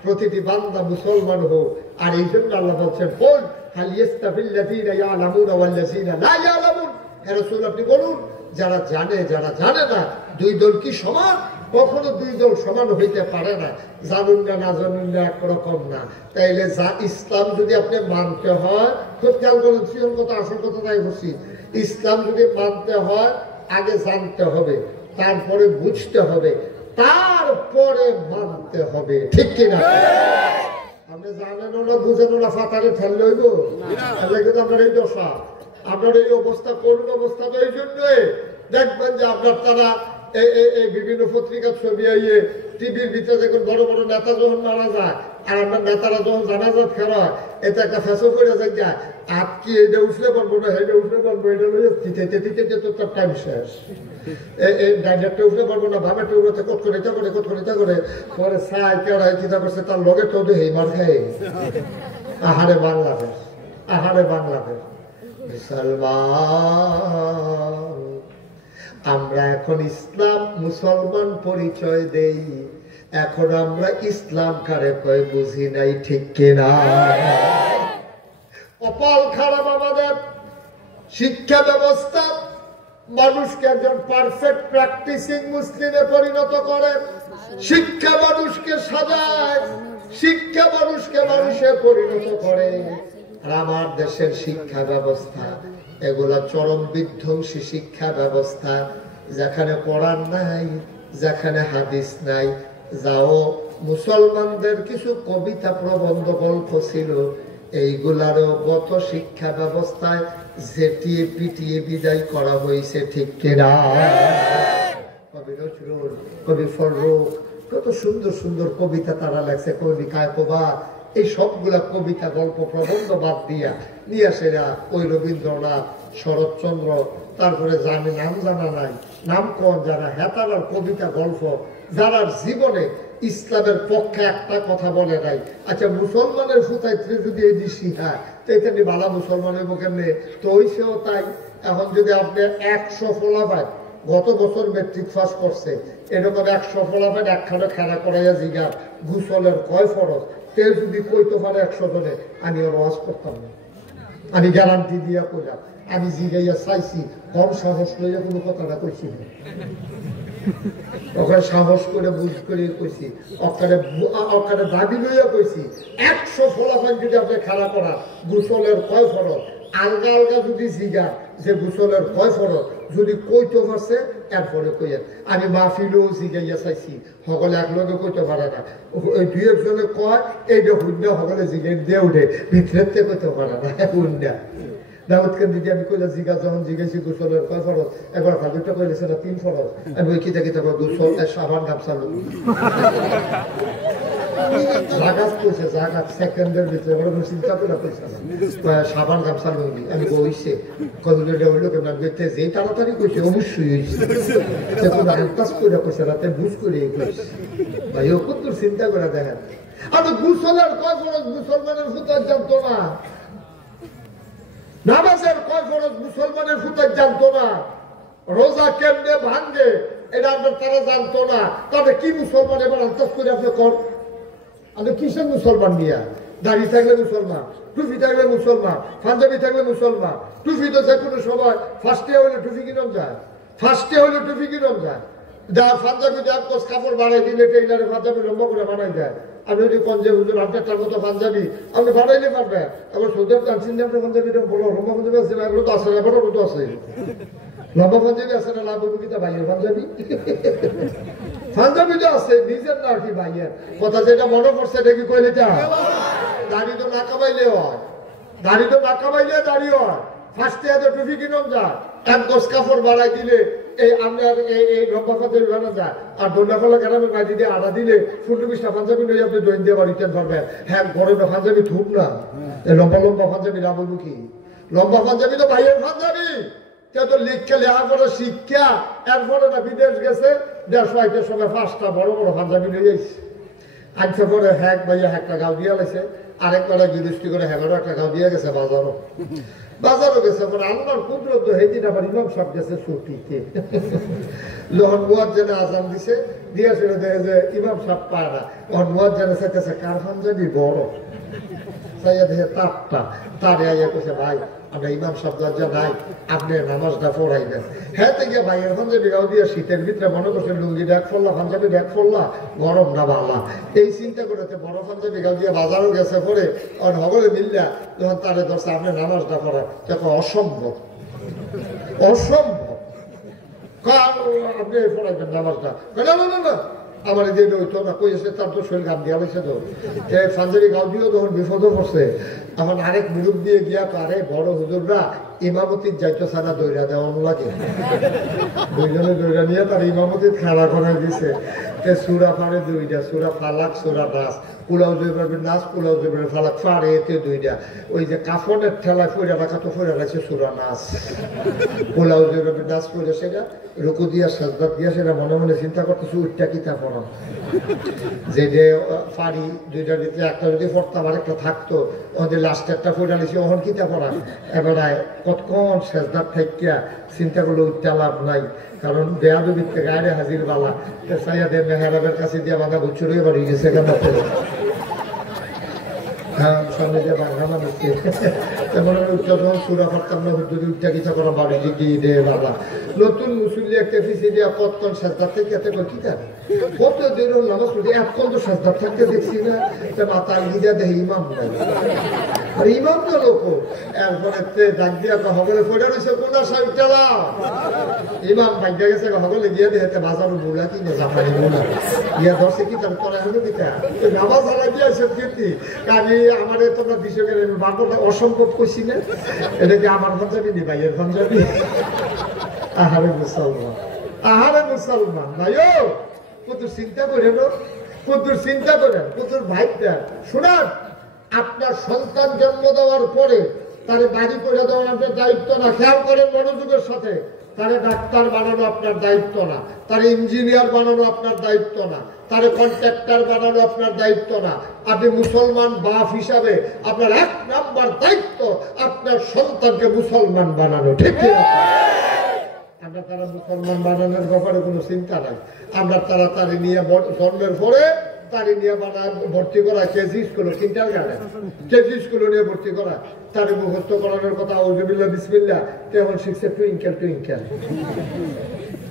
প্রতিটি বান্দা মুসলমান হোক আর এই জন্য আল্লাহ বলছেন কুল হাল ইয়াস্তাফিল্লাযীনা ইয়ালামুনা ওয়াল্লাযীনা লা ইয়ালামুন হে রাসূল আপনি বলুন যারা জানে যারা জানে না দুই দল কি সমান কখনো দুই দল সমান হইতে পারে না জানুন না জানুন না একরকম না তাইলে যা ইসলাম যদি আপনি মানতে হয় খুব খেয়াল করেন সিয়ন কথা আসল কথা তাই বলছি ইসলাম যদি মানতে হয় আগে জানতে হবে তারপরে বুঝতে হবে তারপরে মানতে হবে ঠিক কিনা আপনি জানেন না বুঝেন না ফাতারে ঠেললে হইব কিন্তু আপনার এই দশা আপনার এই অবস্থা করুন অবস্থা তো এই জন্যই দেখবেন যে আপনার তারা এই বিভিন্ন পত্রিকার ছবি আইয়ে টিভির ভিতরে দেখুন বড় বড় নেতা যখন মারা যায় আর আপনার নেতারা যখন জানাজাত খেলা এটা একটা ফ্যাশন করে যায় আপনি এটা উঠলে পারবো না এটা উঠলে পারবো এটা লইয়া টিকে তো তার টাইম শেষ এই ডাইরেক্টটা উঠলে পারবো না ভাবেটা উঠতে কত করে পরে সাই কেড়াই চিন্তা করছে তার লগে তো এই মার খাই আহারে বাংলাদেশ মুসলমান আমরা এখন ইসলাম মুসলমান পরিচয় দেই এখন আমরা ইসলাম কারে কয় বুঝি নাই ঠিক কিনা কপাল খারাপ আমাদের শিক্ষা ব্যবস্থা মানুষকে একজন পারফেক্ট প্র্যাকটিসিং মুসলিমে পরিণত করে শিক্ষা মানুষকে সাজায় শিক্ষা মানুষকে মানুষে পরিণত করে আর আমার দেশের শিক্ষা ব্যবস্থা এগুলা চরম বিধ্বংসী শিক্ষা ব্যবস্থা যেখানে কোরআন নাই যেখানে হাদিস নাই যাও মুসলমানদের কিছু কবিতা প্রবন্ধ গল্প ছিল এইগুলারও গত শিক্ষা ব্যবস্থায় জেটিয়ে পিটিয়ে বিদায় করা হয়েছে, ঠিক কিনা? কবি নজরুল, কবি ফররুখ, কত সুন্দর সুন্দর কবিতা তারা লেখছে, কবি কায়কোবাদ, এই সবগুলা কবিতা গল্প প্রবন্ধ বাদ দিয়া নিয়ে আসেরা ওই রবীন্দ্রনাথ, শরৎচন্দ্র, তারপরে জানি নাম জানা নাই, নাম কন যারা হেতারার কবিতা গল্প, যারা জীবনে ইসলামের পক্ষে একটা কথা বলে নাই। আচ্ছা, মুসলমানের ফুতাইত্রে যদি এই শিখা তো এখানে বালা মুসলমানের মুখে নেই তো ওইসেও তাই। এখন যদি আপনি 100 ফলাফায় গত বছর মেট্রিক পাস করছে, এরকম 100 ফলাফায় একখানে খেলা করাইয়া জিগার গুসলের কয় ফরজ, তেল যদি কইতে পারে 100 জনে, আমি ওর ওয়াজ করতাম না। আমি গ্যারান্টি দিয়া কইলাম, আমি জিগাইয়া চাইছি, কম সাহস লইয়া কোনো কথাটা কইছি না। ওখানে সাহস করে বুঝ করে কইছি, ওখানে দাবি লইয়া কইছি 100 ফলাফল যদি আপনি খেলা করা গোসলের কয় ফরজ, আলগা আলগা যদি জিগা যে গোসলের কয় ফরজ যদি কইতে পারছে এরপরে কইয়েন। আমি মাহফিলও জিগাইয়া চাইছি, সকলে একলগে কইতে পারে না, ওই দুই একজনে কয় এইটা হুন্ডা, সকলে জিগাই দিয়ে উঠে, ভিতরেতে কইতে পারে না হুন্ডা। দাউদকে দিদি আমি কইলা জিগা, যখন জিগাইছি গোসলের কয় ফরজ, একবার হাজুরটা কইলেছে না 3 ফরজ, আমি ওই কিতা কিতা গোসল সাবান গামছা লোক জাগাত কইছে, জাগাত সেকেন্ডের ভিতরে বড় চিন্তা করে কইছে সাবান গামছা লঙ্গি। আমি কইছে কইলে হইলো কেমন দেখতে যে তাড়াতাড়ি কইছে, অবশ্যই হইছে তখন আন্তাজ করে কইছে, রাতে বুঝ করে কইছে। ভাই ও কত চিন্তা করে দেখেন, আর গোসলের কয় ফরজ মুসলমানের ফুতার জানতো না, নামাজের কয় ফরজ মুসলমানের ফুতার জানতো না, রোজা কেমনে ভাঙ্গে এটা আপনার তারা জানতো না। তবে কি মুসলমান এবার আন্তাজ করে আপনি কর, আপনি কিসের মুসলমান নিয়া? দাড়ি থাকলে মুসলমান, টুপি থাকলে মুসলমান, পাঞ্জাবি থাকলে মুসলমান। টুপি তো যে কোনো সময় ফার্স্টে হইলে টুপি কিনম যায়, ফার্স্টে হইলে টুপি কিনম যায়। পাঞ্জাবি এক কোষ কাপড় বাড়াই দিলে টেইলারে পাঞ্জাবি লম্বা করে বানাই দেয়। আপনি যদি পঞ্জাবি হুজুর আপনার মতো পাঞ্জাবি আপনি বানাইলে পারবেন। আবার সৌদেব টানছেন যে আপনার পাঞ্জাবি বলো লম্বা পাঞ্জাবি আছে না, এগুলো তো আছে, এবারও তো আছে লম্বা পাঞ্জাবি আছে না, লাভ কিতা ভাইয়ের পাঞ্জাবি, পাঞ্জাবি তো আছে নিজের না আর কি ভাইয়ের কথা, যেটা মনে পড়ছে এটা কি কইলে দাড়ি তো না কামাইলে হয়, দাড়ি তো না কামাইলে দাড়ি হয়। ফার্স্টে এত টুপি কিনম যায়, এক গোছ কাপড় বাড়াই দিলে এই আমরা এই লম্বা পাঞ্জাবি বানা যায়। আর দোল্লাখোলা গ্রামের বাড়ি দিয়ে আড়া দিলে 15-20টা পাঞ্জাবি নিয়ে আপনি দৈন দিয়ে বাড়িতে পারবেন। হ্যাঁ, গরমে পাঞ্জাবি থুপ না, লম্বা লম্বা পাঞ্জাবি না বলবো কি, লম্বা পাঞ্জাবি তো ভাইয়ের পাঞ্জাবি। কেউ তো লিখে লেখা করে শিক্ষা, এরপরে না বিদেশ গেছে, 150-1 সময় 5টা বড় বড় পাঞ্জাবি নিয়ে যাইছে। আনছে পরে হ্যাক ভাইয়া একটা গাও দিয়ে লাগছে, আরেকবার গৃহস্থী করে হ্যাঁ একটা গাও দিয়ে গেছে বাজারও, বাজারও গেছে। পরে আল্লাহর কুদরত হেদিন আবার ইমাম সাহেব গেছে ছুটিতে, যখন মুয়াজ্জিনে আযান দিছে দিয়ে ছেড়ে দেয় যে ইমাম সাহেব পায় না, তখন মুয়াজ্জিনে চাইতেছে কার পাঞ্জাবি বড়, চাইয়া দেখে তারটা, তারে আইয়া কইছে ভাই আমরা ইমাম সাহেব দরজা নাই, আপনি নামাজটা পড়াইবেন। হ্যাঁ তো গিয়ে ভাইয়ের পাঞ্জাবি গাও দিয়ে শীতের ভিতরে মনে করছেন লুঙ্গি ড্যাক ফোল্লা পাঞ্জাবি ড্যাক ফোল্লা গরম না বাংলা, এই চিন্তা করতে বড় পাঞ্জাবি গাও দিয়ে বাজারও গেছে। পরে আর হগলে মিললা যখন তারে ধরছে আপনি নামাজটা পড়া, তখন অসম্ভব, অসম্ভব আপনি পড়াইবেন নামাজটা, না না না আমার এই যে হইতো না কইছে, তার তো শরীর গান দেওয়া হয়েছে তো পাঞ্জাবি গাও দিয়েও তখন বিপদও পড়ছে। এখন আরেক মুরুখ দিয়ে গিয়া আরে বড় হুজুররা ইমামতির যাইতো ছাড়া দৈরা দেওয়া লাগে, দুইজনে দৈরা নিয়ে তার ইমামতির খেলা করা দিছে। সুরা পারে 2টা, সুরা ফালাক সুরা নাস, পোলাও জৈবের নাচ পোলাও জৈবের ফালাক পারে এতে 2টা। ওই যে কাফনের ঠেলায় ফইরা রাখা তো ফইরা রাখছে সুরা নাচ, পোলাও জৈবের নাচ করে সেটা রুকু দিয়া সাজদা দিয়া সেটা মনে মনে চিন্তা করতেছে উঠটা কিতা পড়াম, যে যে পারি 2টার ভিতরে একটা যদি পড়তাম আরেকটা থাকতো, ওদের লাস্টে একটা ফইরা নিছি ওখান কিতা পড়া। এবারে কতক্ষণ সাজদার থাকিয়া চিন্তা করলে উঠটা লাভ নাই, কারণ বেয়াদবির থেকে গায়ে হাজির বালা সাইয়াদের মেহরাবের কাছে দিয়ে বাঁধা বুচ্ছুরে বাড়ি গেছে কেন সামনে দিয়ে বাংলা নিচ্ছে তেমন যখন সুরা করতাম না যদি উঠটা কিছু করা বাড়ি গিয়ে দে বাবা নতুন মুসল্লি একটা ফিসে দিয়ে কতক্ষণ সাজদার থেকে এত কি জানে কত দিন নামাজ পড়ে এতক্ষণ তো সাজদার থাকতে দেখছি না মাথা গিয়ে দেখে ইমাম নাই আর ইমাম তো লোক এরপরে ডাক দিয়া হগলে পড়ে রয়েছে কোনা সাহেব টেলা ইমাম ভাগ্যা গেছে হগলে গিয়ে দেখতে বাজার বুলা কিনে জাপানি বুলা ইয়া ধরছে কি তার তোরা হলো কিতা নামাজ আলা দিয়েছে কীর্তি আমি আমার তোমরা বিষয়কে বাংলা অসম্ভব কইছি না এটা কি আমার পাঞ্জাবি নি ভাইয়ের পাঞ্জাবি আহারে মুসলমান ভাইও কত চিন্তা করেন কদ্দুর চিন্তা করেন কদ্দুর ভাইটা শোনান আপনার সন্তান জন্ম দেওয়ার পরে তারে বাড়ি করে দেওয়ার আপনার দায়িত্ব না খেয়াল করেন মনোযোগের সাথে তারে ডাক্তার বানানো আপনার দায়িত্ব না তারে ইঞ্জিনিয়ার বানানো আপনার দায়িত্ব না তারে কন্ট্রাক্টর বানানো আপনার দায়িত্ব না আপনি মুসলমান বাপ হিসাবে আপনার 1 নাম্বার দায়িত্ব আপনার সন্তানকে মুসলমান বানানো ঠিক আছে আমরা তারা মুসলমান বানানোর ব্যাপারে কোনো চিন্তা নাই আমরা তাড়াতাড়ি নিয়ে জন্মের পরে তারি নিয়ে ভর্তি করা কেজি স্কুলে কিন্টার গাড়ে কেজি স্কুলে নিয়ে ভর্তি করা তারে মুখস্থ করানোর কথা আউযুবিল্লাহ বিসমিল্লাহ তেমন শিখছে টুইঙ্কেল টুইঙ্কেল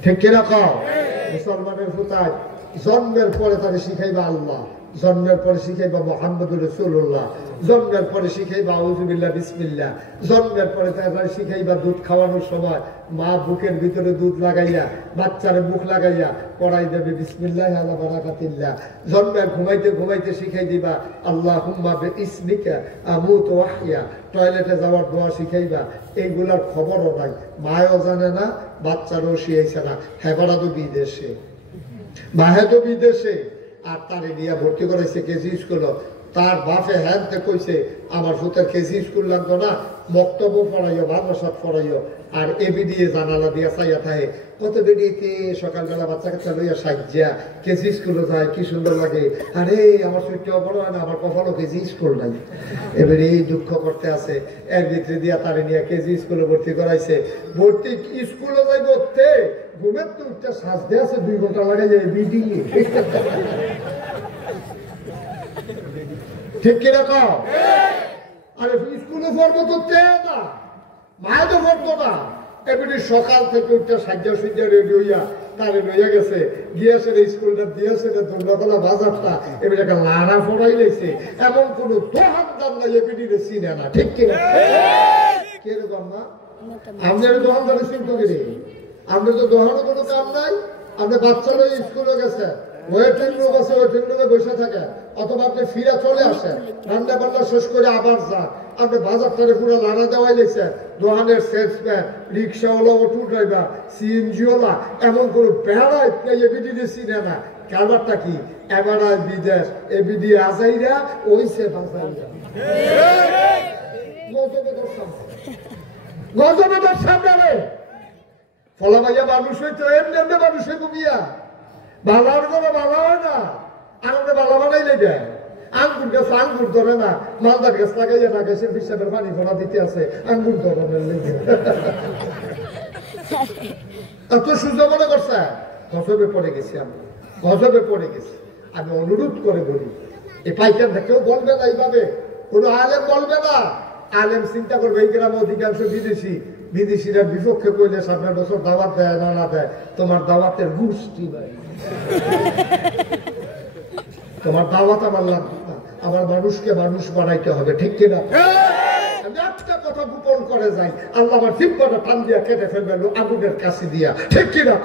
ঠিক কিনা কও মুসলমানের ফুতায় জন্মের পরে তারে শিখাইবা আল্লাহ জন্মের পরে শিখাইবা মুহাম্মদুর রাসূলুল্লাহ জন্মের পরে শিখাইবা আউযুবিল্লাহ বিসমিল্লাহ জন্মের পরে তারে শিখাইবা দুধ খাওয়ানোর সময় মা বুকের ভিতরে দুধ লাগাইয়া বাচ্চারে মুখ লাগাইয়া পড়াই দেবে বিসমিল্লাহ আলা বারাকাতিল্লাহ জন্মের ঘুমাইতে ঘুমাইতে শিখাই দিবা আল্লাহুম্মা বিইসমিকা আমুতু ওয়া আহইয়া টয়লেটে যাওয়ার দোয়া শিখাইবা এইগুলার খবরও নাই মায়ও জানে না বাচ্চারও শিখাইছে না হেবারা তো বিদেশে মাহে তো বিদেশে আর তারে নিয়ে ভর্তি করাইছে কেজি স্কুল তার বাপে হ্যান্তে কইছে আমার ফুতের কেজি স্কুল লাগতো না বক্তব্য পড়াইও মাদ্রাসা পড়াইও আর এবিডিএ জানালা দিয়া চাইয়া থাকে কত বেডিতে সকালবেলা বাচ্চা কাচ্চা লইয়া সাজ্জা কেজি স্কুলে যায় কি সুন্দর লাগে আরে আমার চরিত্র বড় হয় না আমার কপালও কেজি স্কুল নাই এবারে এই দুঃখ করতে আছে এর ভিতরে দিয়া তারে নিয়ে কেজি স্কুলে ভর্তি করাইছে ভর্তি স্কুলে যাই করতে ঘুমের তো উঠতে সাজতে আছে 2 ঘন্টা লাগে যায় এবিডিএ ঠিক কিনা কও আরে স্কুলে পড়বো তো না মায়ে তো পড়তো না এমনি সকাল থেকে উঠতে সাজ্জা সুজ্জা রেডি হইয়া তারে লইয়া গেছে গিয়েছে স্কুলটা দিয়েছে দুর্গাতলা বাজারটা এমনি একটা লাড়া পড়াই লেছে এমন কোন দোকানদার নাই এমনি চিনে না ঠিক কিনা কিরকম না আমাদের দোকানদারে চিনতো কিনে আমাদের তো দোকানে কোনো কাম নাই আমাদের বাচ্চা লই স্কুলে গেছে ওয়েটিং রুম আছে ওয়েটিং রুমে বসে থাকে অথবা আপনি ফিরে চলে আসেন রান্না বান্না শেষ করে আবার যান আপনি বাজারটারে পুরো লাড়া দেওয়াই লেছে দোকানের সেলসম্যান রিক্সাওয়ালা অটো ড্রাইভার সিএনজিওয়ালা এমন কোনো বেড়ায় এবিডি চিনে না কারবারটা কি এবারে বিদেশ এবিডি আজাইরা ওইসে বাজাইরা গজবের সামনে ফলা ভাইয়া মানুষ হইতো এমনি এমনি মানুষ হইতো বিয়া বালার কোনো বালা হয় না আনন্দে বালা বানাইলে যায় আঙ্গুর গাছ আঙ্গুর ধরে না মালদার গাছ লাগাইয়া না গাছের পিসাবের পানি ফোনা দিতে আছে আঙ্গুর ধরনের লেগে এত সুযোগ মনে করছে গজবে পড়ে গেছি আমি গজবে পড়ে গেছি আমি অনুরোধ করে বলি এই পাইকারটা কেউ বলবে না এইভাবে কোনো আলেম বলবে না আলেম চিন্তা করবে এই গ্রামে অধিকাংশ বিদেশিরা বিপক্ষে কইলে 7 বছর দাওয়াত দেয় না দেয় তোমার দাওয়াতের গোষ্ঠী ভাই তোমার দাওয়াত আমার লাগবে না আমার মানুষকে মানুষ বানাইতে হবে ঠিক কিনা আমি একটা কথা গোপন করে যাই আল্লাহ আমার জিব্বাটা টান দিয়া কেটে ফেলবে আগুনের কাছে দিয়া ঠিক কিনা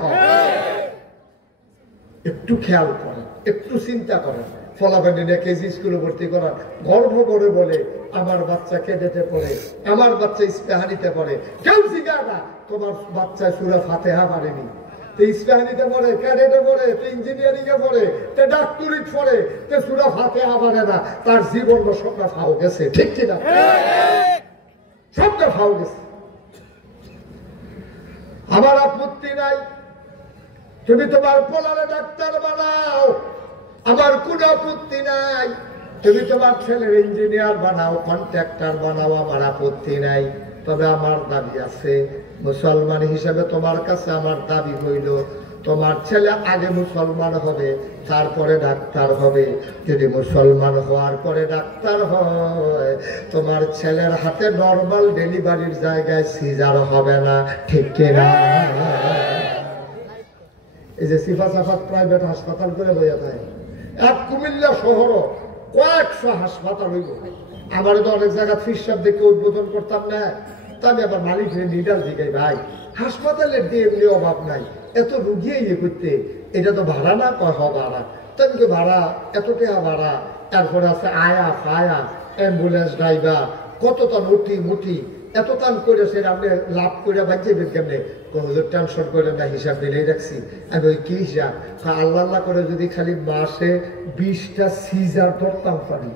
একটু খেয়াল করেন একটু চিন্তা করেন ফলাফেলে কেজি স্কুলে ভর্তি করা গর্ব করে বলে আমার বাচ্চা কেঁদেতে পড়ে আমার বাচ্চা ইস্তেহানিতে পড়ে কেউ শিখায় না তোমার বাচ্চা সূরা ফাতিহা পারেনি ইস্তেহানিতে পড়ে ক্যাডেটে পড়ে ইঞ্জিনিয়ারিং এ পড়ে ডাক্তারিতে পড়ে সূরা ফাতিহা পারে না তার জীবন সবটা ফাও গেছে ঠিক কিনা সবটা ফাও গেছে আমার আপত্তি নাই তুমি তোমার পোলারে ডাক্তার বানাও আমার কোন আপত্তি নাই তুমি তোমার ছেলের ইঞ্জিনিয়ার বানাও কন্ট্রাক্টর বানাও আমার আপত্তি নাই তবে আমার দাবি আছে মুসলমান হিসেবে তোমার কাছে আমার দাবি হইল তোমার ছেলে আগে মুসলমান হবে তারপরে ডাক্তার হবে যদি মুসলমান হওয়ার পরে ডাক্তার হয় তোমার ছেলের হাতে নরমাল ডেলিভারির জায়গায় সিজার হবে না ঠিক কিনা এই যে সিফা সাফাত প্রাইভেট হাসপাতাল করে বইয়া থাকে এক কুমিল্লা শহর কয়েকশো হাসপাতাল হইব আমারও তো অনেক জায়গা ফিরসাব দেখে উদ্বোধন করতাম না, তা আমি আবার মালিকের নিডাল জিগাই, ভাই হাসপাতালের দিয়ে এমনি অভাব নাই, এত রুগী ইয়ে করতে এটা তো ভাড়া না, কয় ভাড়া, তাদেরকে ভাড়া এত টাকা ভাড়া, তারপরে আছে আয়া ফায়া অ্যাম্বুলেন্স ড্রাইভার, কত টান উঠি মুঠি, এত টান করে সে আপনি লাভ করে বাঁচবেন কেমনে, টেনশন করে না, হিসাব মিলেই রাখছি। আমি ওই কি হিসাব, আল্লাহ আল্লাহ করে যদি খালি মাসে 20টা সিজার ধরতাম পারি,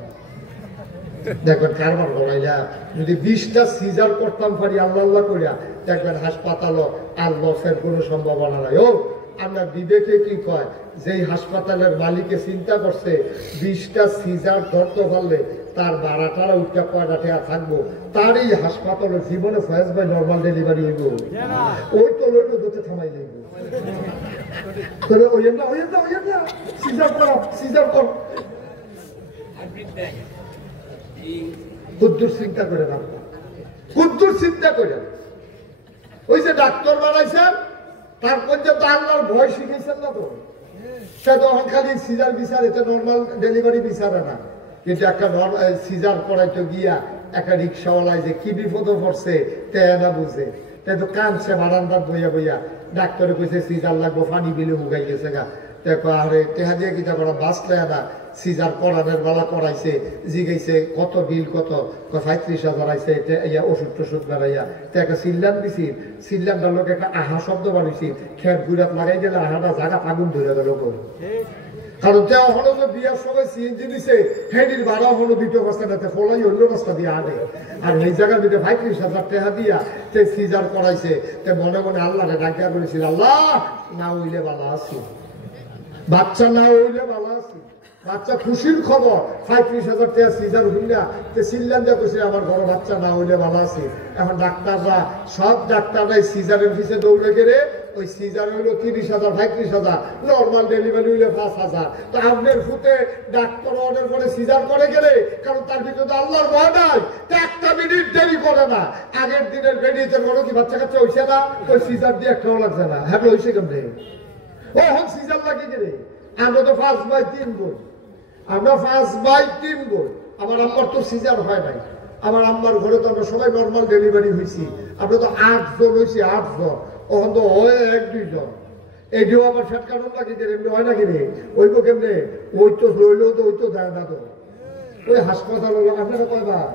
দেখবেন কারবার করাইলা, যদি 20টা সিজার করতাম পারি আল্লাহ আল্লাহ করিয়া, দেখবেন হাসপাতালও আর লসের কোনো সম্ভাবনা নাই। ও আপনার বিবেকে কি কয়, যেই হাসপাতালের মালিকে চিন্তা করছে 20টা সিজার ধরতে পারলে তার ভাড়াটারা উঠটা কয়টা টাকা থাকবো, তার এই হাসপাতালের জীবনে ফয়েজ ভাই নর্মাল ডেলিভারি হইব, ওই তো লইল দুটো থামাই যাইব, ওই না ওই না ওই না সিজার কর সিজার কর, কুদ্দুর চিন্তা করে না, কুদ্দুর চিন্তা করে। ওই যে ডাক্তার বানাইছেন তার পর্যন্ত আল্লাহর ভয় শিখেছেন না তো, সে তখন খালি সিজার বিচার, এটা নর্মাল ডেলিভারি বিচারে না, কিন্তু একটা সিজার করাইতে গিয়া একটা রিক্সাওয়ালায় যে কি বিপদে পড়ছে তে না বুঝে, তাই তো কাঁদছে বারান্দার বইয়া বইয়া, ডাক্তারে কইছে সিজার লাগবো, পানি বিলে মুগাই গেছে গা, আরে টেহা দিয়ে কিটা করা বাঁচলে না, সিজার করানোর বেলা করাইছে, জিগাইছে কত বিল কত, 35,000 আইছে, ওষুধ টষুধ বেড়াইয়া, তো একটা সিল্লান দিছি, সিল্লানটার লোক একটা আহা শব্দ বানিয়েছি, খেট গুড়াত লাগাই দিলে আহাটা জায়গা আগুন ধরে গেল, কারণ তে এখনো যে বিয়ার সময় সিএনজি দিছে, হেডির ভাড়া এখনো দিতে পারছে না, ফলাই অন্য রাস্তা দিয়ে আনে, আর এই জায়গার ভিতরে 35,000 টাকা দিয়া তে সিজার করাইছে, তে মনে মনে আল্লাহকে ডাকিয়া করেছিল, আল্লাহ না হইলে ভালো আছি, বাচ্চা না হইলে ভালো আছি, বাচ্চা খুশির খবর, 35,000 টাকা সিজার হইলা, তে সিল্লান যা কইছে আমার ঘরে বাচ্চা না হইলে ভালো আছি। এখন ডাক্তাররা সব ডাক্তাররাই সিজারের পিছে দৌড়ে গেলে, ওই সিজার হইলো 30,000 35,000, নর্মাল ডেলিভারি হইলে 5,000, তো আপনার ফুটে ডাক্তার অর্ডার করে সিজার করে গেলে, কারণ তার ভিতরে আল্লাহর ভয় নাই, একটা মিনিট দেরি করে না, আগের দিনের বেরিয়েছে বড় কি বাচ্চা কাচ্চা হইছে না, ওই সিজার দিয়ে একটাও লাগছে না, হ্যাঁ হইছে কেমনে, ও এখন সিজার লাগে গেলে, আমরা তো 5/3 বই, আমরা 5/3 বই, আমার আম্মার তো সিজার হয় নাই, আমার আম্মার ঘরে তো আমরা সবাই নর্মাল ডেলিভারি হয়েছি, আমরা তো 8 জন হয়েছি, 8 জন, ওখান তো হয় 1-2 জন, এইটিও আবার ফ্যাট কারণ লাগে যে এমনি হয় নাকি রে, ওই তো কেমনে, ওই তো রইলেও তো ওই তো দেয় না, তো ওই হাসপাতাল হলো আপনারা কয়বার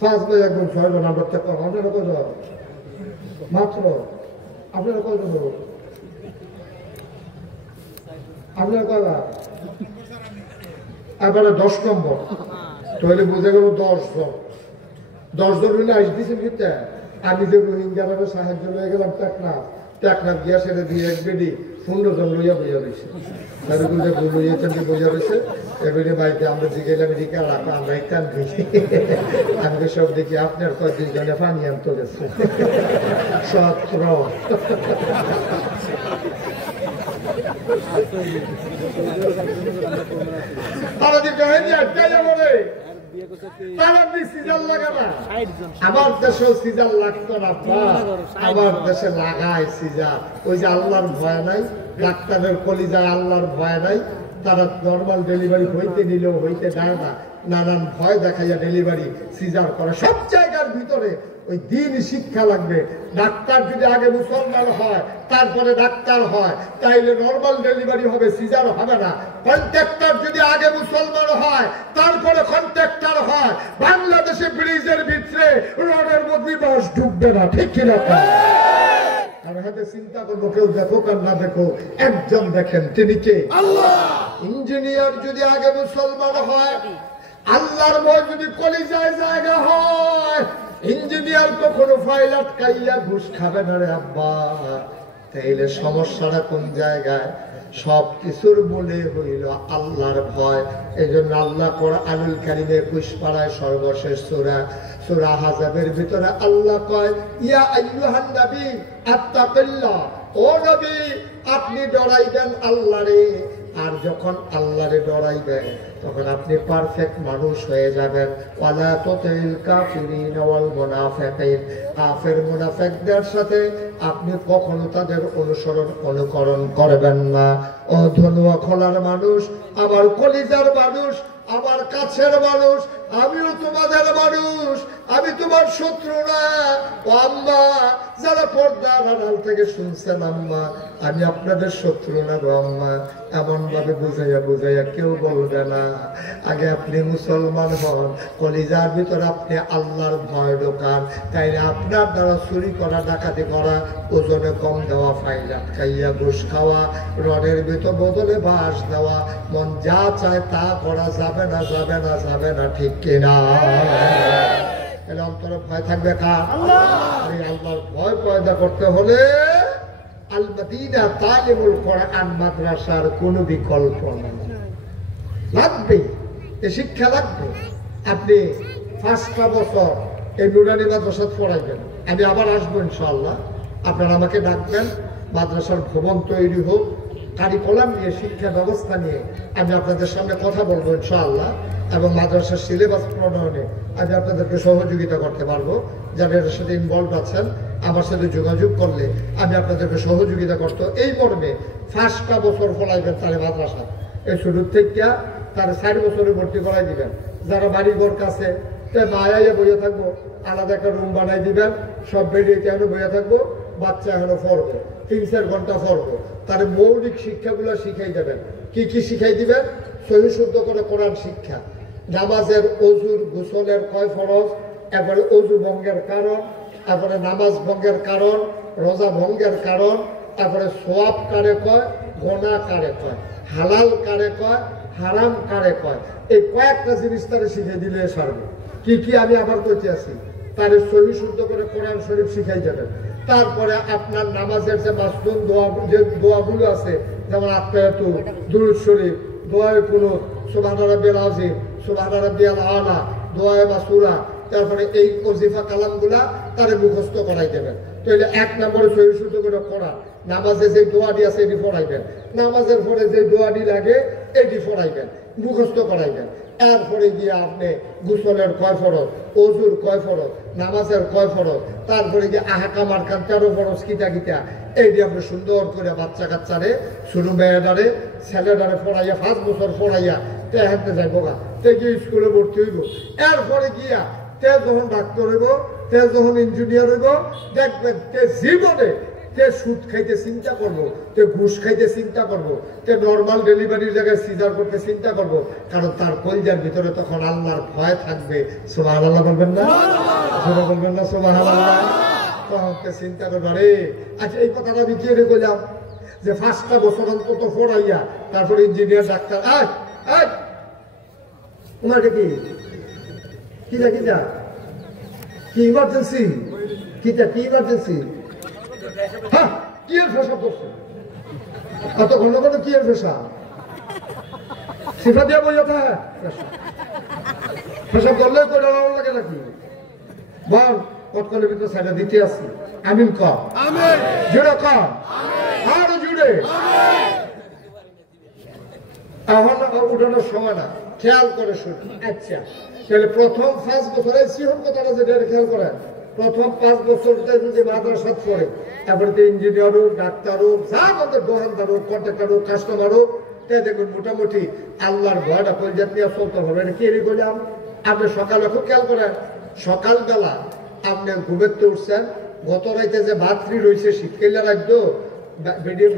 5/1 জন 6 জন, আমরা আপনারা কয়জন মাত্র, আপনারা কয়জন, আপনারা কয়বার, এবারে 10 নম্বর, তাহলে বুঝে গেল 10 জন, 10 জন হইলে আইস দিয়েছেন কিন্তু, আমি যে রোহিঙ্গারা সাহায্য লয়ে গেলাম টেকনাফ গিয়া সেরে দিয়ে এক বেডি 15 জন লইয়া বইয়া রয়েছে, বইয়া রয়েছে, এবারে বাড়িতে আমরা জিগেলাম রিকা রাখা, আমরা ইটান দেখি, আমি তো সব দেখি আপনার কয়েকদিন জনে পানি আনতে গেছে 17, আমার দেশেও সিজার লাগতো না, আমার দেশে লাগায় সিজার, ওই যে আল্লাহর ভয় নাই, ডাক্তারের কলিজায় আল্লাহর ভয় নাই, তারা নর্মাল ডেলিভারি হইতে নিলেও হইতে দেয় না, নানান ভয় দেখাইয়া ডেলিভারি সিজার করে। সব জায়গার ভিতরে ওই দিন শিক্ষা লাগবে। ডাক্তার যদি আগে মুসলমান হয় তারপরে ডাক্তার হয়, তাইলে নর্মাল ডেলিভারি হবে, সিজার হবে না। কন্ট্রাক্টর যদি আগে মুসলমান হয় তারপরে কন্ট্রাক্টর হয়, বাংলাদেশে ব্রিজের ভিতরে রোডের মধ্যে বাস ঢুকবে না, ঠিক কিনা? আর হাতে চিন্তা করবো, কেউ দেখো আর না দেখো, একজন দেখেন, তিনি কে? আল্লাহ। ইঞ্জিনিয়ার যদি আগে মুসলমান হয়, আল্লাহর ভয় যদি কলিজায় জায়গা হয়, ইঞ্জিনিয়ার কখনো ফাইল আটকাইয়া ঘুষ খাবে না রে আব্বা। তাইলে সমস্যাটা কোন জায়গায়? সব কিছুর মূলে হইল আল্লাহর ভয়। এই জন্য আল্লাহ কোরআনুল কারীমে 21 পারায় সর্বশেষ সূরা সূরা আহজাবের ভিতরে আল্লাহ কয়, ইয়া আইয়ুহান নবী আত্তাকিল্লাহ, ও নবী আপনি ডরাইবেন আল্লাহরে। আর যখন আল্লাহরে ডরাইবেন তখন আপনি পারফেক্ট মানুষ হয়ে যাবেন। ওয়ালা তুতিল কাফিরিন ওয়াল মুনাফিকিন, কাফের মুনাফিকদের সাথে আপনি কখনো তাদের অনুকরণ করবেন না। ও ধনুয়া খোলার মানুষ, আমার কলিজার মানুষ, আমার কাছের মানুষ, আমিও তোমাদের মানুষ, আমি তোমার শত্রু না। ও আম্মা, যারা পর্দার আড়াল থেকে শুনছেন আম্মা, আমি আপনাদের শত্রু না গো আম্মা। এমন ভাবে বুঝাইয়া বুঝাইয়া কেউ বলবে না। আগে আপনি মুসলমান হন, কলিজার ভিতরে আপনি আল্লাহর ভয় ঢোকান, তাইলে আপনার দ্বারা চুরি করা, ডাকাতি করা, ওজনে কম দেওয়া, ফাইলাট খাইয়া ঘুষ খাওয়া, রডের ভিতর বদলে বাঁশ দেওয়া, মন যা চায় তা করা যাবে না, যাবে না, যাবে না, ঠিক কিনা? তাহলে অন্তরে ভয় থাকবে কার? এই আল্লাহর ভয় পয়দা করতে হলে আল মাদিনা তালিমুল কোরআন মাদ্রাসার কোনো বিকল্প নেই, লাগবে, এই শিক্ষা লাগবে। আপনি 5টা বছর এই নুরানি মাদ্রাসা পড়াইবেন, আমি আবার আসবো ইনশাআল্লাহ, আপনারা আমাকে ডাকবেন, মাদ্রাসার ভবন তৈরি হোক, কারিকুলাম নিয়ে, শিক্ষা ব্যবস্থা নিয়ে আমি আপনাদের সামনে কথা বলবো ইনশাআল্লাহ, এবং মাদ্রাসার সিলেবাস প্রণয়নে আমি আপনাদেরকে সহযোগিতা করতে পারবো। যারা এর সাথে ইনভলভ আছেন, আমার সাথে যোগাযোগ করলে আমি আপনাদেরকে সহযোগিতা করতে। এই মর্মে 5টা বছর ফলাইবেন তারে মাদ্রাসা, এই শুরুর থেকে তার 4 বছরে ভর্তি করাই দিবেন। যারা বাড়িঘর কাছে, মায়াইয়া বইয়া থাকবো, আলাদা একটা রুম বানাই দিবেন, সব বেরিয়ে এখনো বইয়া থাকবো, বাচ্চা এখনো পড়বো, 3-4 ঘন্টা পড়বো, তার মৌলিক শিক্ষাগুলো শিখাই দেবেন। কি কি শিখাই দিবেন? সহি শুদ্ধ করে কোরআন শিক্ষা, নামাজের অজুর গোসলের কয় ফরজ, এরপরে অজু ভঙ্গের কারণ, তারপরে নামাজ ভঙ্গের কারণ, রোজা ভঙ্গের কারণ, তারপরে সোয়াব কারে কয়, গোনা কারে কয়, হালাল কারে কয়, হারাম কারে কয়, এই কয়েকটা জিনিস তারা শিখিয়ে দিলে সারবে। কি কি আমি আবার কইতে আছি, তারে সহি শুদ্ধ করে কোরআন শরীফ শিখাই যাবেন। তারপরে আপনার নামাজের যে মাসনুন দোয়া, যে দোয়াগুলো আছে, যেমন আত্মায়াতুল, দুরূদ শরীফ, দোয়ায়ে কুনুত, সুবহান রাব্বিয়াল আযীম, সুবহান রাব্বিয়াল আলা, দোয়ায়ে মাসুরা, তারপরে এই ওজিফা কালামগুলা তারে মুখস্থ করাই দেবেন। তাহলে 1 নম্বরে সহি শুদ্ধ করে পড়া, নামাজে যে দোয়াটি আছে এটি পড়াইবেন, নামাজের পরে যে দোয়াটি লাগে এটি পড়াইবেন, মুখস্থ করাইবেন। এরপরে গিয়ে আপনি গোসলের কয় ফরজ, অজুর কয় ফরজ, নামাজের কয় ফরজ, তারপরে গিয়ে আহকাম আরকান 13 ফরজ কিতা কিতা, এইটি আপনি সুন্দর করে বাচ্চা কাচ্চারে, ছোট মেয়েটারে, ছেলেটারে পড়াইয়া 5 বছর পড়াইয়া তে হাঁটতে যাইব গা, তে গিয়ে স্কুলে ভর্তি হইব। এরপরে গিয়া তে যখন ডাক্তার হইব, তে যখন ইঞ্জিনিয়ার হইব, দেখবেন তে জীবনে তে সুদ খাইতে চিন্তা করবো, তে ঘুষ খাইতে চিন্তা করবো, তে নর্মাল ডেলিভারির জায়গায় সিজার করতে চিন্তা করবো, কারণ তার কলজার ভিতরে তখন আল্লাহর ভয় থাকবে। সুবহানাল্লাহ বলবেন না? বলবেন না সুবহানাল্লাহ? তখন চিন্তা করবো, আরে আচ্ছা এই কথাটা আমি কি বললাম যে 5টা বছর অন্তত পড়াইয়া তারপরে ইঞ্জিনিয়ার, ডাক্তার, তোমার কি কিটা কিটা কি ইমার্জেন্সি, কিটা কি ইমার্জেন্সি? হ্যাঁ, কি এর ফেসা করছে এত ঘন ঘন, কি এর ফেসা? সিফা দিয়ে বই কথা, ফেসা করলে করে লাগে নাকি? বল কতকালের ভিতরে সাইডা দিতে আসছি, আমিন কর, জুড়ে কর, আরো জুড়ে। এখন উঠানোর সময় না, খেয়াল করে শুনি। আচ্ছা, তাহলে প্রথম 5 বছরে সিহন কথাটা যেটা খেয়াল করেন, প্রথম 5 বছরটা যদি মাদ্রাসা পড়ে, তারপরে তো ইঞ্জিনিয়ার হোক, ডাক্তার হোক, যা আমাদের দোকানদার হোক, কন্ট্রাক্টর হোক, কাস্টমার হোক, তাই দেখবেন মোটামুটি আল্লাহর ভয়টা কলজাত নিয়ে চলতে হবে। এটা কি বললাম? আপনি সকালে খুব খেয়াল করেন, সকালবেলা আপনি ঘুমের তো উঠছেন, গত রাইতে যে ভাতৃ রয়েছে শীতকালে রাখতো,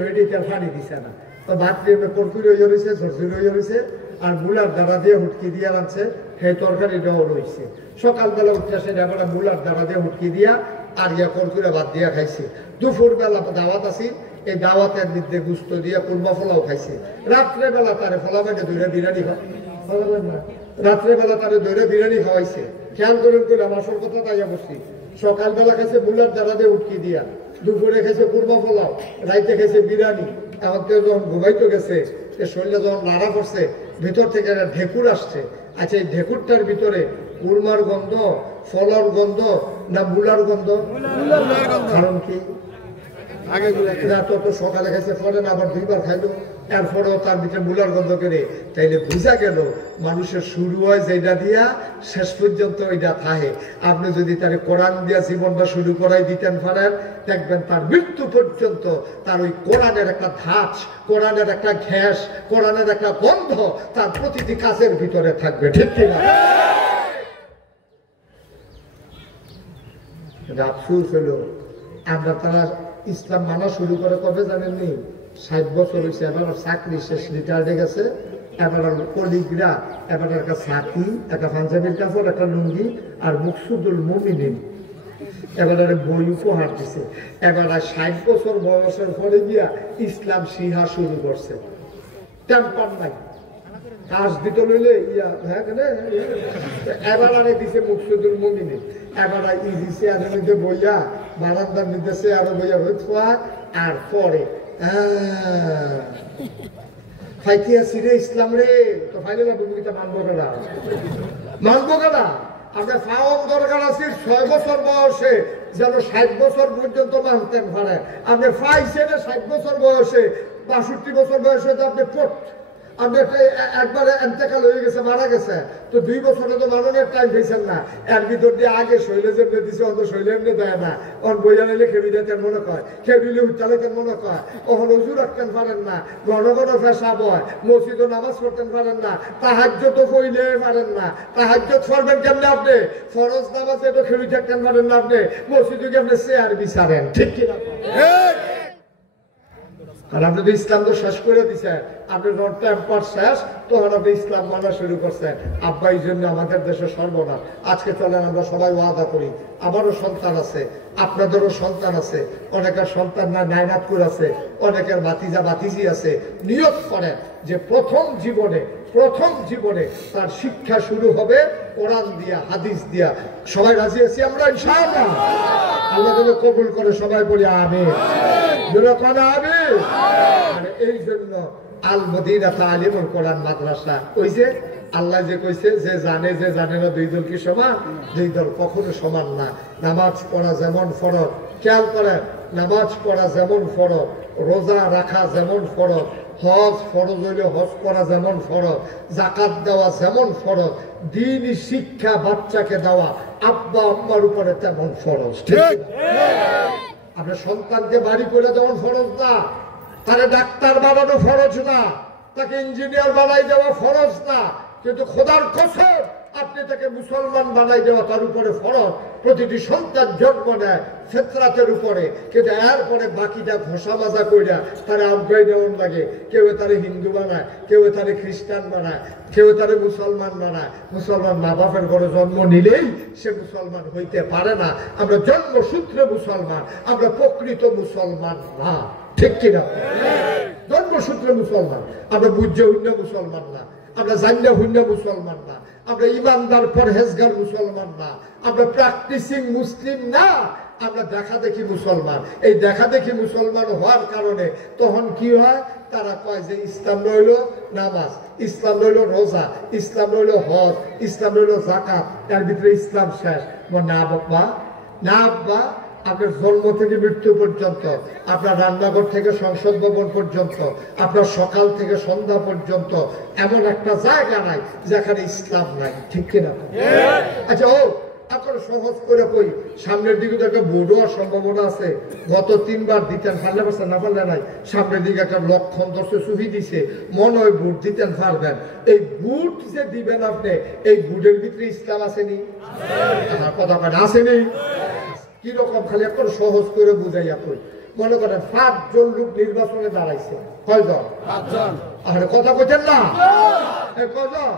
মেডিকেল পানি দিছে না, তো ভাতৃ কর্কুরি হয়ে রয়েছে, ঝরঝরি হয়ে রয়েছে, আর মূলার দ্বারা দিয়ে হুটকি দিয়ে আনছে, সেই তরকারিটাও রয়েছে। সকালবেলা উঠতে সেটা আমরা মূলার দ্বারা দিয়ে হুটকি দিয়া আর ইয়া কর্কুরে ভাত দিয়া খাইছে। দুপুরবেলা দাওয়াত আছি, এই দাওয়াতের মধ্যে গুস্ত দিয়ে কুরমা ফলাও খাইছে। রাত্রেবেলা তারে ফলা মানে দৈরে বিরিয়ানি খাওয়াবেন না, রাত্রেবেলা তারে দৈরে বিরিয়ানি খাওয়াইছে। খেয়াল করেন করে আমার সব কথা তাই বসছি। সকালবেলা খাইছে মূলার দ্বারা দিয়ে উটকি দিয়া, দুপুরে খাইছে কুরমা ফলাও, রাইতে খাইছে বিরিয়ানি। এখন কেউ যখন ঘুমাইতে গেছে, শরীরে যখন নাড়া পড়ছে, ভিতর থেকে একটা ঢেকুর আসছে। আচ্ছা, এই ঢেকুরটার ভিতরে কুরমার গন্ধ, ফলার গন্ধ না মূলার গন্ধ? কারণ কি? আগে তো সকালে খাইছে, পরে না আবার 2বার খাইলো, এরপরেও তার ভিতরে মূলার গন্ধ করে, তাইলে বোঝা গেল মানুষের শুরু হয় যেটা দিয়া শেষ পর্যন্ত ওইটা থাকে। আপনি যদি তার কোরআন দিয়া জীবনটা শুরু করাই দিতেন পারেন, দেখবেন তার মৃত্যু পর্যন্ত তার ওই কোরআনের একটা ধাঁচ, কোরআনের একটা ঘ্যাস, কোরআনের একটা গন্ধ তার প্রতিটি কাজের ভিতরে থাকবে। ঠিক কিনা? আফসোস হলো আমরা তারা ইসলাম মানা শুরু করে কবে জানেননি? 60 বছর হয়েছে। এবার চাকরি শেষ, রিটায়ার্ডে গেছে। এবার কলিগরা এবার একটা ছাতি, একটা পাঞ্জাবির কাপড়, একটা লুঙ্গি আর মুকসুদুল মুমিনিন এবার বই উপহার দিছে। এবার 60 বছর বয়সের পরে গিয়া ইসলাম শিহা শুরু করছে। টেম্পার নাই, কাজ দিতে লইলে এবার আরে দিছে মুকসুদুল মুমিনিন। এবার ই দিছে আরের মধ্যে বইয়া বারান্দার নির্দেশে আরো বইয়া হইয়া আর পরে ফাইতে আসি রে ইসলাম রে, তো ফাইলে না ভূমিকা মানবো কেনা, মানবো কেনা? আপনার ফাওয়ার দরকার আছে 6 বছর বয়সে যেন 60 বছর পর্যন্ত মানতেন পারেন। আপনি ফাইছেন 60 বছর বয়সে, 62 বছর বয়সে তো আপনি আপনি একবারে এন্তেকাল হয়ে গেছে, মারা গেছে, তো 2 বছরে তো মাননের টাইম পেয়েছেন না। এর ভিতর দিয়ে আগে শৈলে যেমনি দিছে অন্ত শৈলে এমনি দেয় না। ওর বইয়া নিলে খেবি যেতেন মনে কয়, খেবিলে উঠালেতেন মনে কয়, ওখানে উজু রাখতেন পারেন না, ঘন ঘন পেশাব হয়, মসজিদও নামাজ পড়তেন পারেন না, তাহাজ্জুদ তো কইলে পারেন না। তাহাজ্জুদ পড়বেন কেমনে আপনি? ফরজ নামাজে তো খেবি থাকতেন পারেন না আপনি, মসজিদে কেমনে চেয়ার বিচারেন? ঠিক কিনা? আর আপনি তো ইসলাম তো শেষ করে দিচ্ছেন, আপনি টেম্পার শেষ, তখন আপনি ইসলাম মানা শুরু করছেন। আব্বা এই জন্য আমাদের দেশে সর্বনাশ। আজকে চলেন আমরা সবাই ওয়াদা করি, আমারও সন্তান আছে, আপনাদেরও সন্তান আছে, অনেকের সন্তান না নাইনাতপুর আছে, অনেকের ভাতিজা ভাতিজি আছে। নিয়ত করেন যে প্রথম জীবনে তার শিক্ষা শুরু হবে কোরআন দিয়া, হাদিস দিয়া। সবাই রাজি আছি আমরা ইনশাআল্লাহ? আল্লাহ যেন কবুল করে, সবাই বলি আমিন। এই জন্য আল মদিনা তালিমুল কোরআন মাদ্রাসা, ওই যে আল্লাহ যে কইছে যে জানে না 2 দল কি সমান? 2 দল কখনো সমান না। নামাজ পড়া যেমন ফরজ, খেয়াল করেন, নামাজ পড়া যেমন ফরজ, রোজা রাখা যেমন ফরজ, হজ ফরজ হইলে হজ করা যেমন ফরজ, যাকাত দেওয়া যেমন ফরজ, দ্বীনি শিক্ষা বাচ্চাকে দেওয়া আব্বা আম্মার উপরে তেমন ফরজ। ঠিক? আপনার সন্তানকে বাড়ি করে যেমন ফরজ না, তারে ডাক্তার বানানো ফরজ না, তাকে ইঞ্জিনিয়ার বানাই দেওয়া ফরজ না, কিন্তু খোদার কসম আপনি তাকে মুসলমান বানাই দেওয়া তার উপরে ফরজ। প্রতিটি সন্তান জন্ম নেয় ফিতরাতের উপরে, কিন্তু এরপরে বাকিটা ঘষা মাজা কইরা তারা আজ্ঞায় দেওয়ান লাগে। কেউ তারে হিন্দু বানায়, কেউ তারে খ্রিস্টান বানায়, কেউ তারে মুসলমান বানায়। মুসলমান মা বাপের ঘরে জন্ম নিলেই সে মুসলমান হইতে পারে না। আমরা জন্মসূত্রে মুসলমান, আমরা প্রকৃত মুসলমান না। ঠিক কিনা? জন্মসূত্রে মুসলমান, আমরা বুঝে হইন্য মুসলমান না, আমরা জানিয়া হইন্য মুসলমান না, আমরা ইমানদার পরহেজগার মুসলমান না, আমরা প্র্যাকটিসিং মুসলিম না, আমরা দেখা দেখি মুসলমান। এই দেখা দেখি মুসলমান হওয়ার কারণে তখন কি হয়? তারা কয় যে ইসলাম রইল নামাজ, ইসলাম রইল রোজা, ইসলাম রইল হজ, ইসলাম রইল যাকাত, এর ভিতরে ইসলাম শেষ। না বাবা, না আব্বা, আপনার জন্ম থেকে মৃত্যু পর্যন্ত, আপনার রান্নাঘর থেকে সংসদ ভবন পর্যন্ত, আপনার সকাল থেকে সন্ধ্যা পর্যন্ত এমন একটা জায়গা নাই যেখানে ইসলাম নাই। ঠিক কিনা? আচ্ছা, এখন সহজ করে কই, সামনের দিকে তো একটা বোর্ড হওয়ার সম্ভাবনা আছে। গত 3 বার দিতেন, পারলে পারছেন না, পারলে নাই। সামনের দিকে একটা লক্ষণ দর্শে সুফি দিছে, মনে হয় বুট দিতেন পারবেন। এই বুট যে দিবেন আপনি, এই বুটের ভিতরে ইসলাম আসেনি? কথা পায় আসেনি? কিরকম? খালি এখন সহজ করে বুঝাইয়া কই। মনে করেন 5 জন লোক নির্বাচনে দাঁড়াইছে, কয়জন? 5 জন। আরে কথা কইতেন না, কয়জন?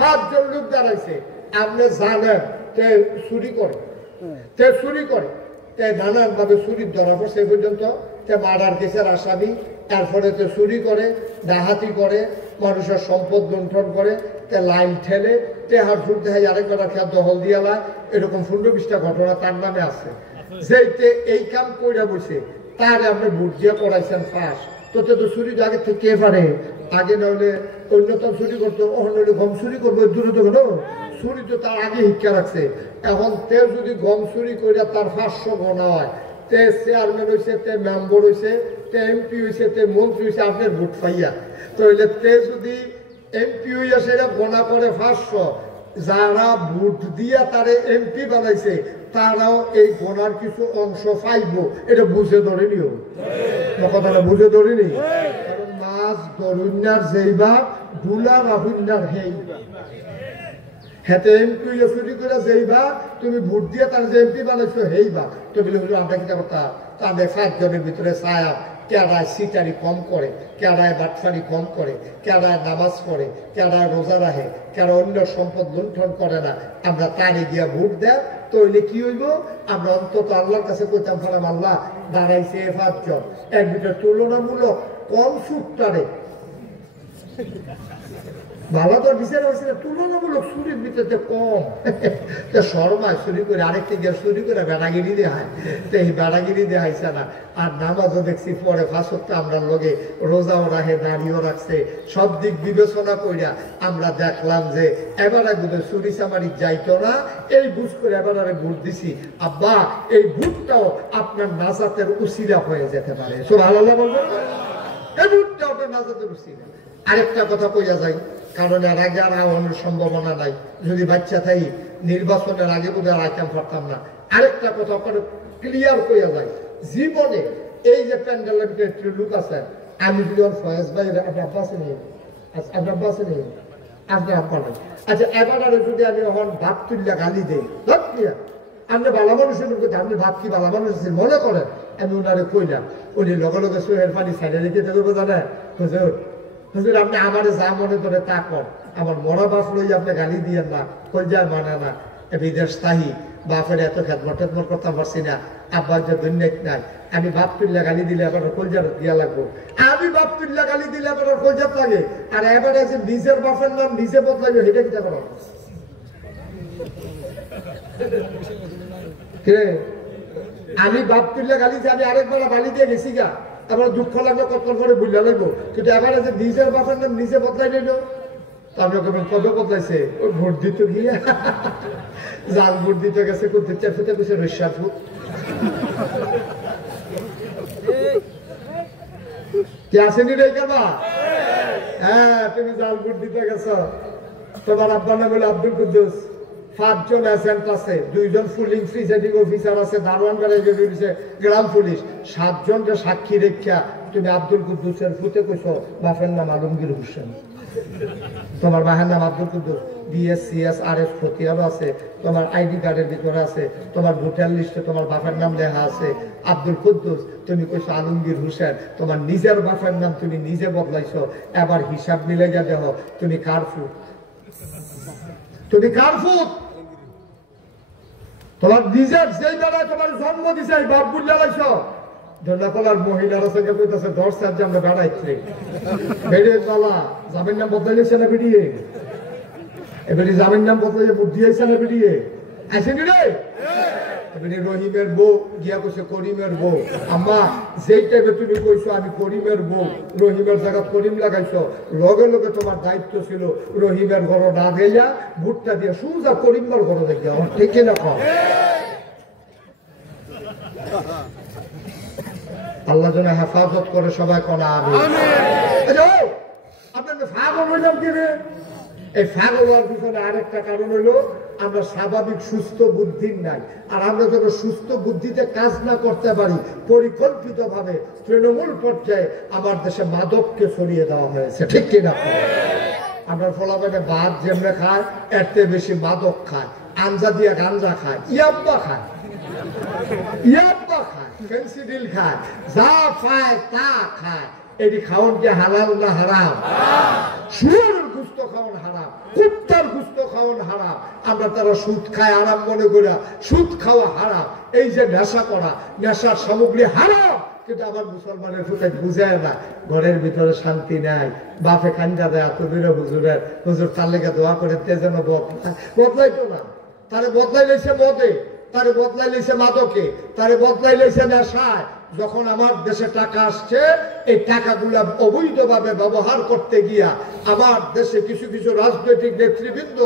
5 জন লোক দাঁড়াইছে। আপনি জানেন কে চুরি করে, নানান ভাবে চুরির ধরা পড়ছে পর্যন্ত, মার্ডার কেসের আসামি, তারপরে চুরি করে, ডাহাতি করে, মানুষের সম্পদ লুণ্ঠন করে, লাইন ঠেলে, টেহার ফুট দেখায়, আরেকটা খেয়াল দখল দিয়ালা, এরকম 15-20টা ঘটনা তার নামে আছে। যেতে এই কাম কইরা বসে তারে আপনি ভোট দিয়ে করাইছেন পাস, তোতে তো চুরি আগে থেকে কে পারে? আগে নইলে অন্যতম চুরি করতো, নইলে গম চুরি করবো, দূরে তো কেন চুরি তো তার আগে শিক্ষা রাখছে। এখন তে যদি গম চুরি করিয়া তার 500 গোনা হয়, তে চেয়ারম্যান হয়েছে, তে মেম্বার হয়েছে, তে এমপি হয়েছে তে মন্ত্রী হয়েছে আপনার ভোট পাইয়া তাহলে তে যদি এমপি হইয়া সেটা গোনা করে 500 যারা ভোট দিয়া তারে এমপি বানাইছে তারাও এই গোনার কিছু অংশ পাইব এটা বুঝে ধরে নিও কথাটা বুঝে ধরে নি কারণ মাছ দরুন্যার যেইবা দুলা রাহুন্যার হেইবা হেতে এমপি চুরি করে যেইবা তুমি ভোট দিয়ে তার যে এমপি বানাইছো হেইবা তো বলে হলো আমরা কি কথা তাদের 5 জনের ভিতরে ছায়া কেডায় সিটারি কম করে কেডায় বাটফারি কম করে কেডায় নামাজ পড়ে কেডায় রোজা রাখে কেডা অন্য সম্পদ লুণ্ঠন করে না আমরা তারে গিয়া ভোট দেয় তো হইলে কি হইব আমরা অন্তত আল্লাহর কাছে কইতাম ফারাম আল্লাহ দাঁড়াইছে 5 জন এর ভিতরে তুলনামূলক কম সুদটারে ভালো তো বিচার হয়েছিল তুলনামূলক চুরির ভিতরে কম শর্মায় চুরি করে আরেকটা গিয়ে চুরি করে বেড়াগিরি দেখায় তো এই বেড়াগিরি দেখাইছে না আর নামাজও দেখছি পরে 5 ওয়াক্ত আমরা লগে রোজাও রাখে দাঁড়িয়েও রাখছে সব দিক বিবেচনা কইরা আমরা দেখলাম যে এবার একদম চুরি চামারি যাইতো না এই বুঝ করে এবার ভোট দিছি আব্বা এই ভোটটাও আপনার নাজাতের উসিলা হয়ে যেতে পারে সুবহানাল্লাহ বলবেন এই ভোটটাও আপনার নাজাতের উসিলা আরেকটা কথা কইয়া যায় কারণ এর আগে আর হওয়ার সম্ভাবনা নাই যদি বাচ্চা থাই নির্বাচনের আগে বোধহয় আইতাম পারতাম না আরেকটা কথা ক্লিয়ার কইয়া যায় জীবনে এই যে প্যান্ডেলের ভিতরে লোক আছে আমি যদি ফয়েজ ভাই আপনার পাশে নিয়ে আপনার পাশে নিয়ে আপনার আব্বা নাই আচ্ছা এবার যদি আমি এখন ভাব তুললে গালি দেই আপনি ভালো মানুষের কথা আপনি ভাব কি ভালো মানুষ মনে করেন আমি ওনারে কইলাম উনি লগে লগে সোহের পানি সাইডে রেখে থাকবো জানেন হুজুর আপনি আমার যা মনে করে তা কর আমার মরা বাপ লই আপনি গালি দিয়ে না কলজার মানে না বিদেশ তাহি বাপের এত খেদমত টেদমত করতে পারছি না আব্বার যে দুর্নীতি নাই আমি বাপ তুল্লা গালি দিলে এবার কলজার দিয়া লাগবো আমি বাপ তুল্লা গালি দিলে এবার কলজার লাগে আর এবার আছে নিজের বাপের নাম নিজে বদলাইবে সেটা কিটা করো আমি বাপ তুল্লা গালি দিয়ে আমি আরেকবার গালি দিয়ে গেছি গা তারপরে দুঃখ লাগলো কত করে বুঝলা লাগবো কিন্তু এবার যে নিজের বাপের নাম নিজে বদলাই নিল তারপরে কত বদলাইছে ওই ভোট দিত গিয়ে জাল ভোট দিতে গেছে করতে ফুটে গেছে রস্যার ফুট কে আসেনি রে কাবা হ্যাঁ তুমি জাল ভোট দিতে গেছ তোমার আব্বার নাম হলো আব্দুল কুদ্দুস 5 জন এজেন্ট আছে 2 জন ফুলিং প্রিজাইডিং অফিসার আছে দারোয়ান গাড়ি দিছে গ্রাম পুলিশ 7 জনকে সাক্ষী রেখা তুমি আব্দুল কুদ্দুসের ফুটে কইছো বাপের নাম আলমগীর হোসেন তোমার বাহের নাম আব্দুল কুদ্দুস বিএসসিএস আরএস খতিয়ার আছে তোমার আইডি কার্ডের ভিতরে আছে তোমার ভোটার লিস্টে তোমার বাপের নাম লেখা আছে আব্দুল কুদ্দুস তুমি কইছো আলমগীর হোসেন তোমার নিজের বাপের নাম তুমি নিজে বদলাইছো এবার হিসাব মিলে যা দেখো তুমি কার ফুট তুমি কার ফুট তোমার নিজের যেই বেড়ায় তোমার জন্ম দিছে বাপ বুঝলে লাইছো ধন্যকলার মহিলার সঙ্গে কইতাছে 10 সাত আমরা বেড়াইছি বেড়ে বালা জামিন নাম বদলাইছে না বেরিয়ে এবারে জামিন নাম বদলাইছে বুদ্ধি আইছে না বেরিয়ে আসেনি রে এবারে রহিমের বউ গিয়া কইছে করিমের বউ আম্মা যেই টাইমে তুমি কইছো আমি করিমের বউ রহিমের জায়গা করিম লাগাইছো লগে লগে তোমার দায়িত্ব ছিল রহিমের ঘর না দেয়া ভুট্টা দিয়ে সুজা করিমের ঘর দেখে ঠিক না কম আল্লাহ যেন হেফাজত করে সবাই কোনা আমিন আপনাদের ফাগল হইলাম কি রে এই ফাগল হওয়ার পিছনে আরেকটা কারণ হইলো আমরা স্বাভাবিক সুস্থ বুদ্ধির নাই আর আমরা যখন সুস্থ বুদ্ধিতে কাজ না করতে পারি পরিকল্পিত ভাবে তৃণমূল পর্যায়ে আমার দেশে মাদককে সরিয়ে দেওয়া হয়েছে ঠিক কিনা আমরা ফলাফলে ভাত যেমনে খায় এর চেয়ে বেশি মাদক খায় আঞ্জা দিয়ে গাঞ্জা খায় ইয়াব্বা খায় ফেন্সিডিল খায় যা পায় তা খায় এটি খাওয়ান কি হালাল না হারাম শুয়োরের গুস্ত খাওয়ান হারাম কুত্তার গুস্ত খাওয়ান হারাম আমরা তারা সুদ খায় আরাম মনে করি সুদ খাওয়া হারাম এই যে নেশা করা নেশার সামগ্রী হারাম কিন্তু আবার মুসলমানের ফুটাই বুঝায় না ঘরের ভিতরে শান্তি নাই বাপে কান্দা দেয় এত দূরে হুজুরের হুজুর তার লেগে দোয়া করে তে যেন বদলাইতো না তারে বদলাই লেছে মদে তারে বদলাই লেছে মাদকে তারে বদলাই লেছে নেশায় যখন আমার দেশে টাকা আসছে এই টাকাগুলা অবৈধভাবে ব্যবহার করতে গিয়া আমার দেশে কিছু কিছু রাজনৈতিক নেতৃবৃন্দ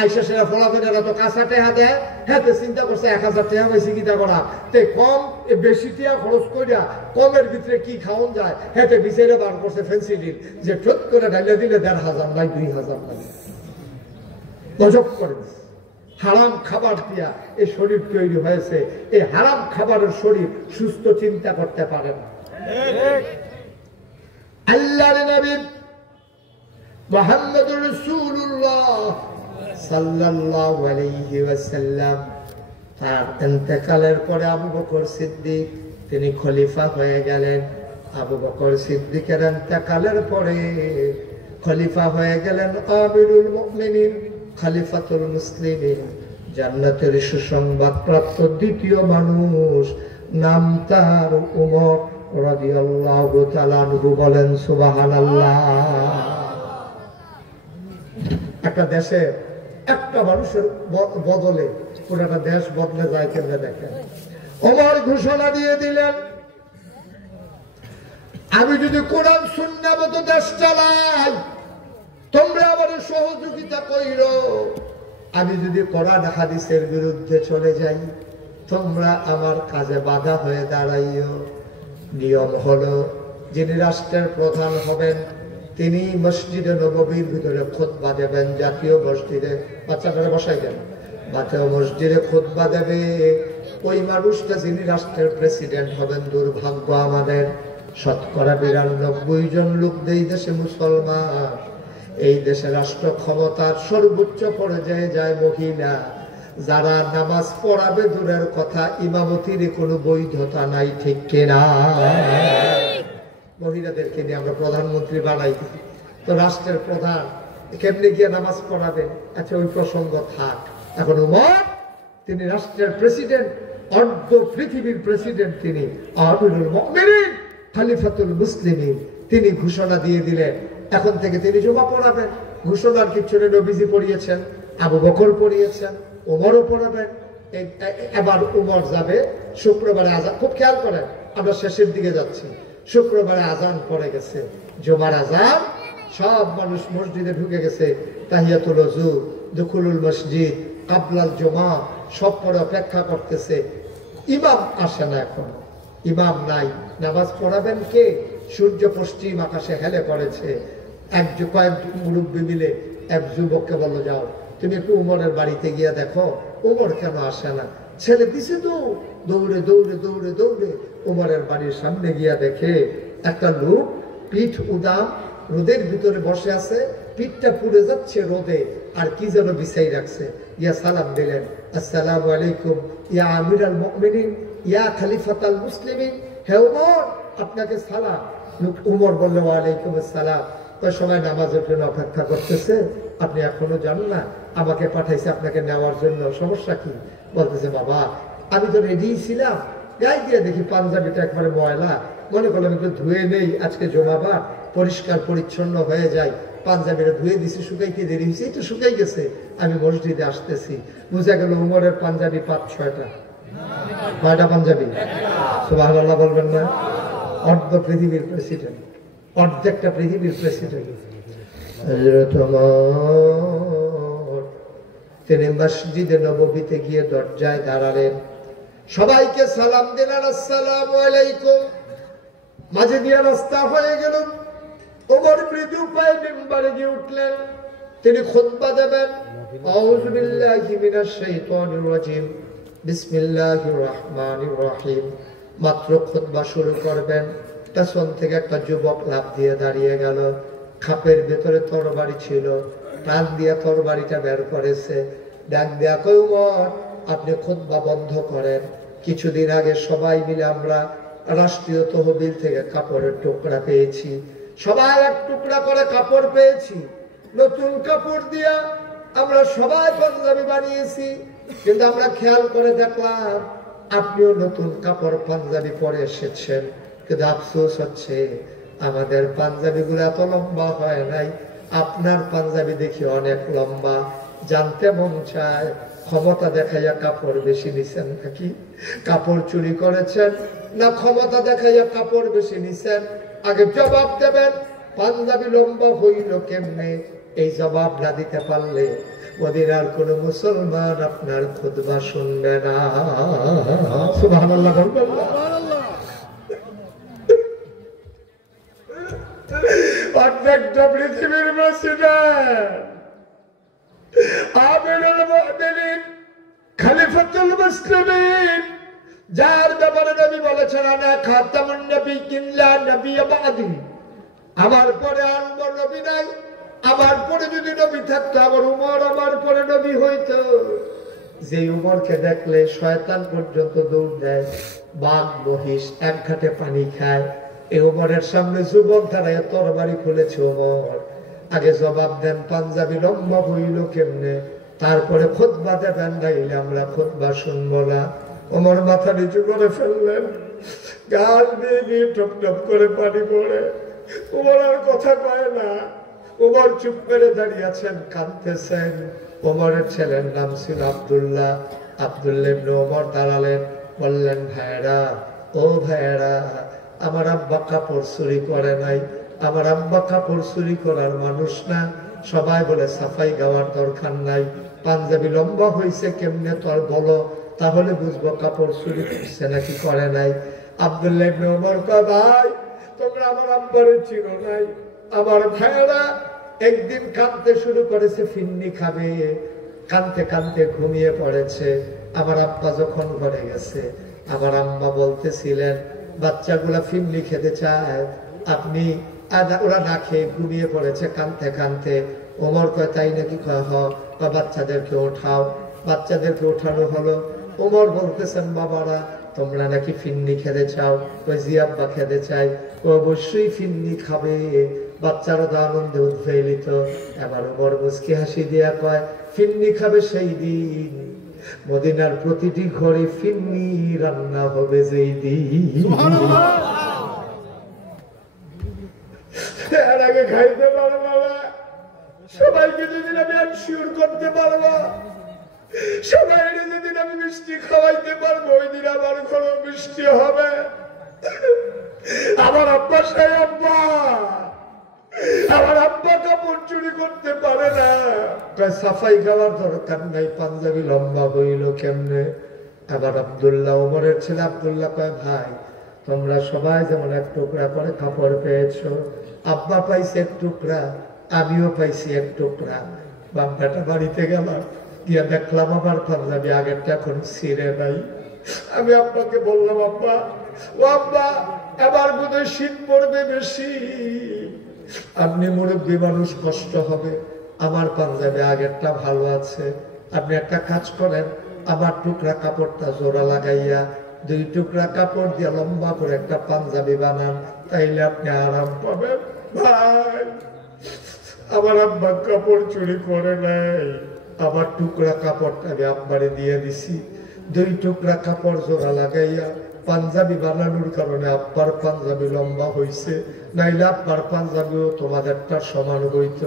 আইসা সেরা ফলাফলেরা তো কাঁচা টেহা দেয়, হ্যাঁ চিন্তা করছে 1000 টাকা বেশি কিটা করা তে কম বেশি টাকা খরচ করিয়া কমের ভিতরে কি খাওয়ান যায়, হ্যাঁ বিচারে বার করছে ফেন্সিডিল যে চোট করে ঢাইলে দিলে 1500 নাই 2000 নাই। গজব করে হারাম খাবার দিয়া এই শরীর তৈরি হয়েছে, এই হারাম খাবারের শরীর সুস্থ চিন্তা করতে পারে না। আল্লাহর নবী মুহাম্মদুর রাসূলুল্লাহ সাল্লাল্লাহু আলাইহি ওয়াসাল্লাম তার ইন্তেকালের পরে আবু বকর সিদ্দিক তিনি খলিফা হয়ে গেলেন। আবু বকর সিদ্দিকের ইন্তেকালের পরে খলিফা হয়ে গেলেন আমিরুল মুমিনিন খলিফাতুল মুসলিমিন, জান্নাতের সুসংবাদ প্রাপ্ত দ্বিতীয় মানুষ, নাম তার উমর রাদিয়াল্লাহু তাআলা আনহু। বলেন সুবহানাল্লাহ। একটা দেশে একটা মানুষের বদলে পুরোটা দেশ বদলে যায় কেমনে দেখেন। ওমর ঘোষণা দিয়ে দিলেন, আমি যদি কোরআন সুন্নাহ মতো দেশ চালাই তোমরা আমার সহযোগিতা কইরো, আমি যদি কোরআন হাদিসের বিরুদ্ধে চলে যাই তোমরা আমার কাজে বাধা হয়ে দাঁড়াইও। নিয়ম হলো যিনি রাষ্ট্রের প্রধান হবেন তিনি মসজিদে নববীর ভিতরে খুতবা দেবেন, জাতীয় মসজিদে বাচ্চাটারা বসাই দেন, জাতীয় মসজিদে খুতবা দেবে ওই মানুষটা যিনি রাষ্ট্রের প্রেসিডেন্ট হবেন। দুর্ভাগ্য আমাদের শতকরা 92 জন লোক এই দেশে মুসলমান। এই দেশে রাষ্ট্র ক্ষমতার সর্বোচ্চ পর্যায়ে যায় মহিলা, যারা নামাজ পড়াবে দূরের কথা ইমামতির কোনো বৈধতা নাই, ঠিক কিনা? মহিলাদেরকে নিয়ে আমরা প্রধানমন্ত্রী বানাই, তো রাষ্ট্রের প্রধান কেমনে গিয়ে নামাজ পড়াবে? আচ্ছা ওই প্রসঙ্গ থাক। এখন উমর তিনি রাষ্ট্রের প্রেসিডেন্ট, অর্ধ পৃথিবীর প্রেসিডেন্ট, তিনি আমিরুল মুমিনিন খলিফাতুল মুসলিমিন। তিনি ঘোষণা দিয়ে দিলেন এখন থেকে তিনি জুমা পড়াবেন। ঘোষণার কিছু নবীজি পড়িয়েছেন, আবু বকর পড়িয়েছেন, ওমরও পড়াবেন। এবার উমর যাবে শুক্রবারে আজান, খুব খেয়াল করেন আমরা শেষের দিকে যাচ্ছি, শুক্রবারে আজান পড়ে গেছে, জুমার আজান, সব মানুষ মসজিদে ঢুকে গেছে, তাহিয়াতুল ওযু, দুখুলুল মসজিদ, কাবলাল জুমা সব পড়ে অপেক্ষা করতেছে। ইমাম আসে না, এখন ইমাম নাই, নামাজ পড়াবেন কে? সূর্য পশ্চিম আকাশে হেলে পড়েছে। কয়েক মুরব্বী মিলে এক যুবককে বললো, যাও তুমি একটু উমরের বাড়িতে গিয়ে দেখো উমর কেন আসে না। ছেলে দিছে তো দৌড়ে দৌড়ে দৌড়ে দৌড়ে উমরের বাড়ির সামনে গিয়া দেখে একটা লোক পিঠ উদাম রোদের ভিতরে বসে আছে, পিঠটা পুড়ে যাচ্ছে রোদে, আর কি যেন বিছাই রাখছে। ইয়া সালাম দিলেন, আসসালামু আলাইকুম ইয়া আমিরুল মুমিনিন ইয়া খলিফাতুল মুসলিমিন, হে উমর আপনাকে সালাম। উমর বলল, ওয়ালাইকুম আসসালাম। ওই সময় নামাজের জন্য অপেক্ষা করতেছে, আপনি এখনো জানেন না, আমাকে পাঠাইছে আপনাকে নেওয়ার জন্য, সমস্যা কি? বলতেছে, বাবা আমি তো রেডি ছিলাম, গায়ে দিয়ে দেখি পাঞ্জাবিটা একবারে ময়লা, মনে করলাম একটু ধুয়ে নেই, আজকে জমাবার পরিষ্কার পরিচ্ছন্ন হয়ে যায়, পাঞ্জাবিটা ধুয়ে দিছি, শুকাইতে দেরি হয়েছে, একটু শুকাই গেছে, আমি মসজিদে আসতেছি। বুঝা গেল উমরের পাঞ্জাবি 5-6টা। কয়টা পাঞ্জাবি? সুবহানাল্লাহ বলবেন না? অর্ধ পৃথিবীর প্রেসিডেন্ট, অর্ধেকটা পৃথিবীর প্রেসিডেন্ট। তিনি মসজিদে নববীতে গিয়ে দরজায় দাঁড়ালেন, সবাইকে সালাম দিলেন, আসসালামু আলাইকুম। মাঝে দিয়ে রাস্তা হয়ে গেল, ওমর মৃদু পায়ে মিম্বারে গিয়ে উঠলেন, তিনি খুতবা দেবেন। আউযু বিল্লাহি মিনাশ শাইতানির রাজিম, বিসমিল্লাহির রহমানির রহিম। মাত্র খুতবা শুরু করবেন, পেছন থেকে একটা যুবক লাফ দিয়ে দাঁড়িয়ে গেল, খাপের ভেতরে তরবারি ছিল, টান দিয়ে তরবারিটা বের করেছে, ডাক দেয়া কই, উমর আপনি খুতবা বন্ধ করেন। কিছুদিন আগে সবাই মিলে আমরা রাষ্ট্রীয় তহবিল থেকে কাপড়ের টুকরা পেয়েছি, সবাই এক টুকরা করে কাপড় পেয়েছি, নতুন কাপড় দিয়া আমরা সবাই পাঞ্জাবি বানিয়েছি, কিন্তু আমরা খেয়াল করে দেখলাম আপনিও নতুন কাপড় পাঞ্জাবি পরে এসেছেন, কিন্তু আফসোস হচ্ছে আমাদের পাঞ্জাবি গুলো এত লম্বা হয় নাই, আপনার পাঞ্জাবি দেখি অনেক লম্বা। জানতে মন চায় ক্ষমতা দেখাইয়া কাপড় বেশি নিছেন নাকি? কাপড় চুরি করেছেন না ক্ষমতা দেখাইয়া কাপড় বেশি নিছেন? আগে জবাব দেবেন। পাঞ্জাবি লম্বা হইল কেমনে? এই জবাব না দিতে পারলে মদিনার কোন মুসলমান আপনার খুতবা শুনবে না। সুবহানাল্লাহ বলবেন না? প্রত্যেকটা পৃথিবীর প্রেসিডেন্ট আমিরুল মুমিনিন খলিফাতুল মুসলিমিন, যার ব্যাপারে নবী বলেছেন আনা খাতামুন নবিয়্যিন লা নবিয়্য বা'দি, আমার পরে আর কোন নবী নাই, আমার পরে যদি নবী থাকতো আমার উমর আমার পরে নবী হইতো। যে উমরকে দেখলে শয়তান পর্যন্ত দৌড় দেয়, বাঘ মহিষ এক ঘাটে পানি খায়, এই উমরের সামনে যুবক দাঁড়ায় তরবারি খুলেছে উমর। আগে জবাব দেন, পাঞ্জাবি লম্বা হইল কেমনে? তারপরে খুতবা দেবেন, নাইলে আমরা খুতবা শুনবো না। ওমর মাথা নিচু করে ফেললেন, গাল বেয়ে টপ টপ করে পানি পড়ে। ওমর আর কথা কয় না। ওমর চুপ করে দাঁড়িয়ে আছেন, কাঁদতেছেন। ওমরের ছেলের নাম ছিল আব্দুল্লাহ। আব্দুল্লাহ ইবনে ওমর দাঁড়ালেন, বললেন, ভাইরা, ও ভাইরা, আমার আব্বা কাপড় চুরি করে নাই, আমার আব্বা কাপড় চুরি করার মানুষ না। সবাই বলে সাফাই গাওয়ার দরকার নাই, পাঞ্জাবি লম্বা হয়েছে কেমনে তোর বলো, তাহলে বুঝবো কাপড় চুরি করছে নাকি করে নাই। আব্দুল্লাহ ইবনে ওমর কয়, ভাই তোমরা আমার আব্বারে চিনো নাই। আমার ভাইয়েরা একদিন কাঁদতে শুরু করেছে, ফিন্নি খাবে, কাঁদতে কাঁদতে ঘুমিয়ে পড়েছে। আমার আব্বা যখন ঘরে গেছে, আমার আম্মা বলতেছিলেন বাচ্চাগুলা ফিন্নি খেতে চায়, আপনি ওরা না খেয়ে ঘুমিয়ে পড়েছে কাঁদতে কাঁদতে। ওমর কয়, তাই নাকি? কয় হ। বাচ্চাদেরকে ওঠাও। বাচ্চাদেরকে ওঠানো হলো। ওমর বলতেছেন, বাবারা তোমরা নাকি ফিন্নি খেতে চাও? ওই জি আব্বা খেতে চাই। ও অবশ্যই ফিন্নি খাবে। বাচ্চারা তো আনন্দে উদ্বেলিত। এবার ওমর মুচকি হাসি দিয়া কয়, ফিন্নি খাবে সেই দিন মদিনার প্রতিটি ঘরে ফিন্নি রান্না হবে যেই দিন। এর আগে খাইতে পারবো না, সবাইকে যেদিন আমি এনশিওর করতে পারবো, সবাই যেদিন আমি মিষ্টি খাওয়াইতে পারবো, ওই দিন আমার ঘরে মিষ্টি হবে। আমার আব্বা সেই আব্বা, আমার আব্বা কাপড় চুরি করতে পারে না। সাফাই গাওয়ার দরকার নাই, পাঞ্জাবি লম্বা হইল কেমনে? আবার আব্দুল্লাহ, ওমরের ছেলে আব্দুল্লাহ কয়, ভাই তোমরা সবাই যেমন এক টুকরা করে কাপড় পেয়েছো, আব্বা পাইছে এক টুকরা, আমিও পাইছি এক টুকরা। বাপ্পাটা বাড়িতে গেলাম, গিয়া দেখলাম আমার পাঞ্জাবি আগেরটা এখন ছিঁড়ে নাই। আমি আব্বাকে বললাম, আব্বা, ও আব্বা, এবার বোধহয় শীত পড়বে বেশি, আপনি মুরব্বী মানুষ, কষ্ট হবে, আমার পাঞ্জাবি আগেরটা ভালো আছে, আপনি একটা কাজ করেন, আমার টুকরা কাপড়টা জোড়া লাগাইয়া 2 টুকরা কাপড় দিয়ে লম্বা করে একটা পাঞ্জাবি বানান, তাইলে আপনি আরাম পাবেন। ভাই, আমার আব্বা কাপড় চুরি করে নাই, আমার টুকরা কাপড়টা আমি আব্বারে দিয়ে দিছি। 2 টুকরা কাপড় জোড়া লাগাইয়া পাঞ্জাবি বানানোর কারণে আব্বার পাঞ্জাবি লম্বা হয়েছে, নাইলে আব্বার পাঞ্জাবিও তোমাদেরটা সমান হইত।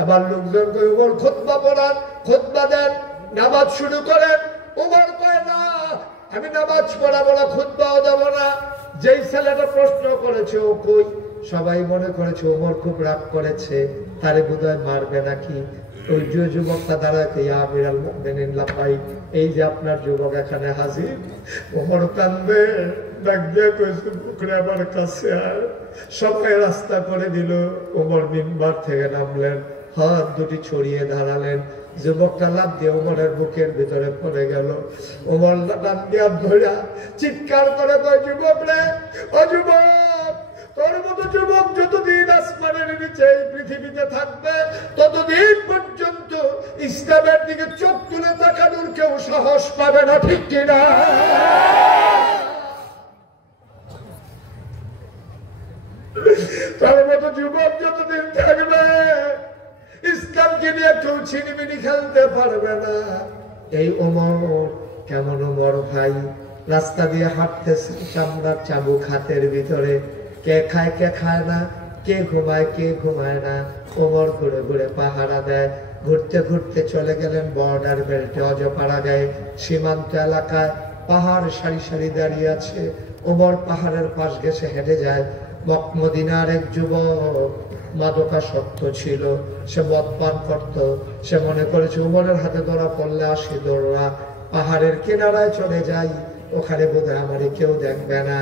এবার লোকজন কই, ওমর খুতবা পড়ান, খুতবা দেন, নামাজ শুরু করেন। ওমর কয়, না, আমি নামাজ পড়াবো না, খুতবাও দেব না। যেই ছেলেটা প্রশ্ন করেছে ও কই? সবাই মনে করেছে ওমর খুব রাগ করেছে, তারে বোধহয় মারবে নাকি। ওই যে যুবকটা দাঁড়াতে, আমিরুল মুমিনিন লাব্বাইক, এই যে আপনার যুবক এখানে হাজির। ওমর কান্দে, ডাক দিয়ে কইছে, বুকরে আমার কাছে আয়। সবাই রাস্তা করে দিল। ওমর মিম্বার থেকে নামলেন, হাত দুটি ছড়িয়ে দাঁড়ালেন। যুবকটা লাফ দিয়ে ওমরের বুকের ভিতরে পড়ে গেল। ওমর লাফ দিয়ে ধরা চিৎকার করে কয়, যুবক রে, ও যুবক, তোর মতো যুবক যতদিন আসমানের নিচে পৃথিবীতে থাকবে, ততদিন পর্যন্ত ইসলামের দিকে চোখ তুলে তাকানোর কেউ সাহস পাবে না, ঠিক কিনা? তোর মতো যুবক যতদিন থাকবে, ইসলামকে নিয়ে কেউ ছিনিমিনি খেলতে পারবে না। এই ওমর কেমন ওমর ভাই? রাস্তা দিয়ে হাঁটতেছে, চামড়ার চাবুক হাতের ভিতরে, কে খায় কে খায় না, কে ঘুমায় কে ঘুমায় না। ওমর ঘুরে ঘুরে পাহারা দেয়। ঘুরতে ঘুরতে চলে গেলেন বর্ডার বেল্টে, অজপাড়া গায়ে সীমান্ত এলাকায় পাহাড় সারি সারি দাঁড়িয়ে আছে। ওমর পাহাড়ের পাশ ঘেঁষে হেঁটে যায়। মদিনার এক যুবক মাদকাসক্ত ছিল, সে মদ পান করত। সে মনে করেছে উমরের হাতে ধরা পড়লে আসি দৌড়া, পাহাড়ের কিনারায় চলে যাই, ওখানে বোধহয় আমারে কেউ দেখবে না।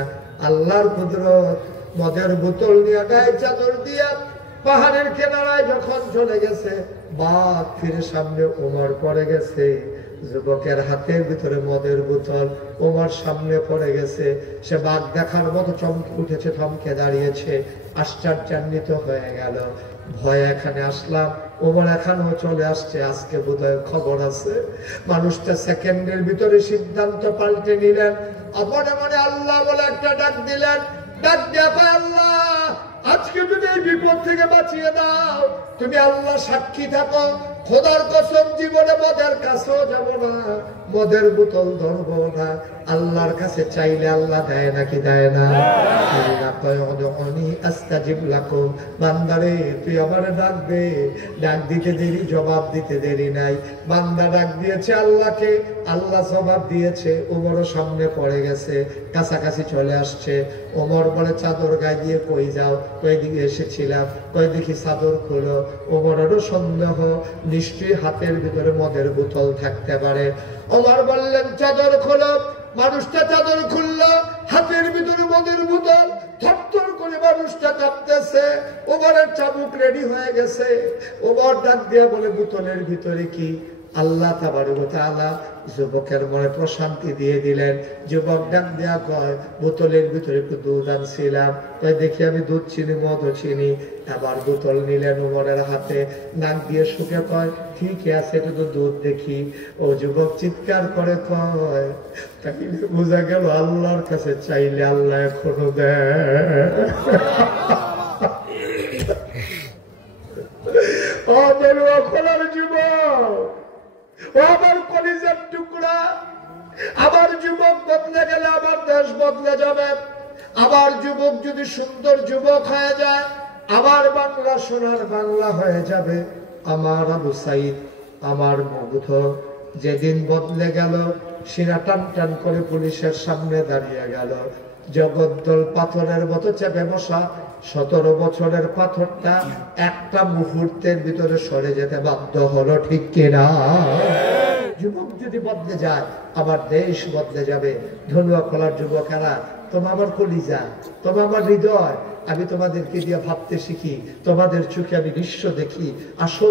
আল্লাহর কুদরত, মদের বোতল নিয়ে গায়ে চাদর দিয়া পাহাড়ের কিনারায় যখন চলে গেছে, বাঘ ফিরে সামনে ওমর পড়ে গেছে। যুবকের হাতের ভিতরে মদের বোতল, ওমর সামনে পড়ে গেছে। সে বাঘ দেখার মতো চমকে উঠেছে, থমকে দাঁড়িয়েছে, আশ্চর্যান্বিত হয়ে গেল। ভয়ে এখানে আসলাম, ওমর এখানেও চলে আসছে, আজকে বোধহয় খবর আছে। মানুষটা সেকেন্ডের ভিতরে সিদ্ধান্ত পাল্টে নিলেন। মনে মনে আল্লাহ বলে একটা ডাক দিলেন। ডাক দেয়া, আল্লাহ আজকে যদি এই বিপদ থেকে বাঁচিয়ে দাও, তুমি আল্লাহ সাক্ষী থাকো, খোদার কসম জীবনে মদের কাছেও যাব না, মদের বোতল ধরবো না। আল্লাহর কাছে চাইলে আল্লাহ দেয় নাকি দেয় না? বান্দারে তুই আমার ডাক দে। ডাক দিতে দেরি, জবাব দিতে দেরি নাই। বান্দা ডাক দিয়েছে আল্লাহকে, আল্লাহ জবাব দিয়েছে। ওমরও সামনে পড়ে গেছে, কাছাকাছি চলে আসছে। ওমর বলে চাদর গায়ে দিয়ে কই যাও? কই দিকে এসেছিলাম। কই দেখি চাদর খুলো। ওমরেরও সন্দেহ, নিশ্চয়ই হাতের ভিতরে মদের বোতল থাকতে পারে। ওমর বললেন চাদর খোলো। মানুষটা চাদর খুললো, হাতের ভিতরে মদের বোতল। থরথর করে মানুষটা কাঁপতেছে। ওমরের চাবুক রেডি হয়ে গেছে। ওমর ডাক দিয়া বলে বোতলের ভিতরে কি? আল্লাহ তাবারক ওয়া তাআলা যুবকের মনে প্রশান্তি দিয়ে দিলেন। যুবক ডাক দেয়া কয়, বোতলের ভিতরে একটু দুধ আনছিলাম। তাই দেখি আমি দুধ চিনি, মদও চিনি। আবার বোতল নিলেন ওমরের হাতে, নাক দিয়ে শুকে কয়, ঠিকই আছে, এটা তো দুধ দেখি। ও যুবক চিৎকার করে কয়, তাকে বোঝা গেল আল্লাহর কাছে চাইলে আল্লাহ এখনো দেয়। আমার কলিজার টুকরা, আবার যুবক বদলে গেলে আমার দেশ বদলে যাবে। আবার যুবক যদি সুন্দর যুবক হয়ে যায়, আবার বাংলা সোনার বাংলা হয়ে যাবে। আমার আবু সাইদ, আমার মুগ্ধ যেদিন বদলে গেল, সিনা টান টান করে পুলিশের সামনে দাঁড়িয়ে গেল। জগদ্দল পাথরের মতো চেপে বসা 17 বছরের পাথরটা একটা মুহূর্তের ভিতরে সরে যেতে বাধ্য হলো, ঠিক কিনা? যুবক যদি বদলে যায়, আবার দেশ বদলে যাবে। ধনুয়া খোলার যুবকেরা, তোমরা আমার কলিজা, তোমরা আমার হৃদয়, আমি তোমাদেরকে দিয়ে ভাবতে শিখি, তোমাদের চোখে আমি বিশ্ব দেখি। আসো,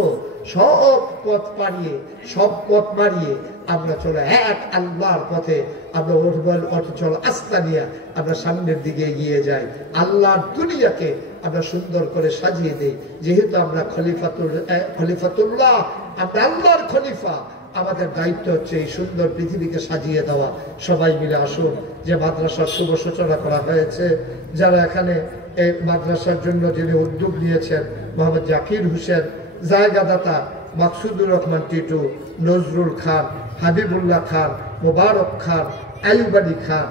সব পথ পাড়িয়ে, সব পথ মারিয়ে আমরা চলো এক আল্লাহর পথে। আমরা চলো আস্থা নিয়ে আমরা সামনের দিকে এগিয়ে যাই। আল্লাহর দুনিয়াকে আমরা সুন্দর করে সাজিয়ে দিই। যেহেতু আমরা খলিফাতুল্লাহ, আমরা আল্লাহর খলিফা, আমাদের দায়িত্ব হচ্ছে এই সুন্দর পৃথিবীকে সাজিয়ে দেওয়া। সবাই মিলে আসুন। যে মাদ্রাসার শুভ সূচনা করা হয়েছে, যারা এখানে এই মাদ্রাসার জন্য যিনি উদ্যোগ নিয়েছেন, মোহাম্মদ জাকির হোসেন, জায়গাদাতা মাকসুদুর রহমান টিটু, নজরুল খান, হাবিবুল্লাহ খান, মোবারক খান, আইয়ুব আলী খান,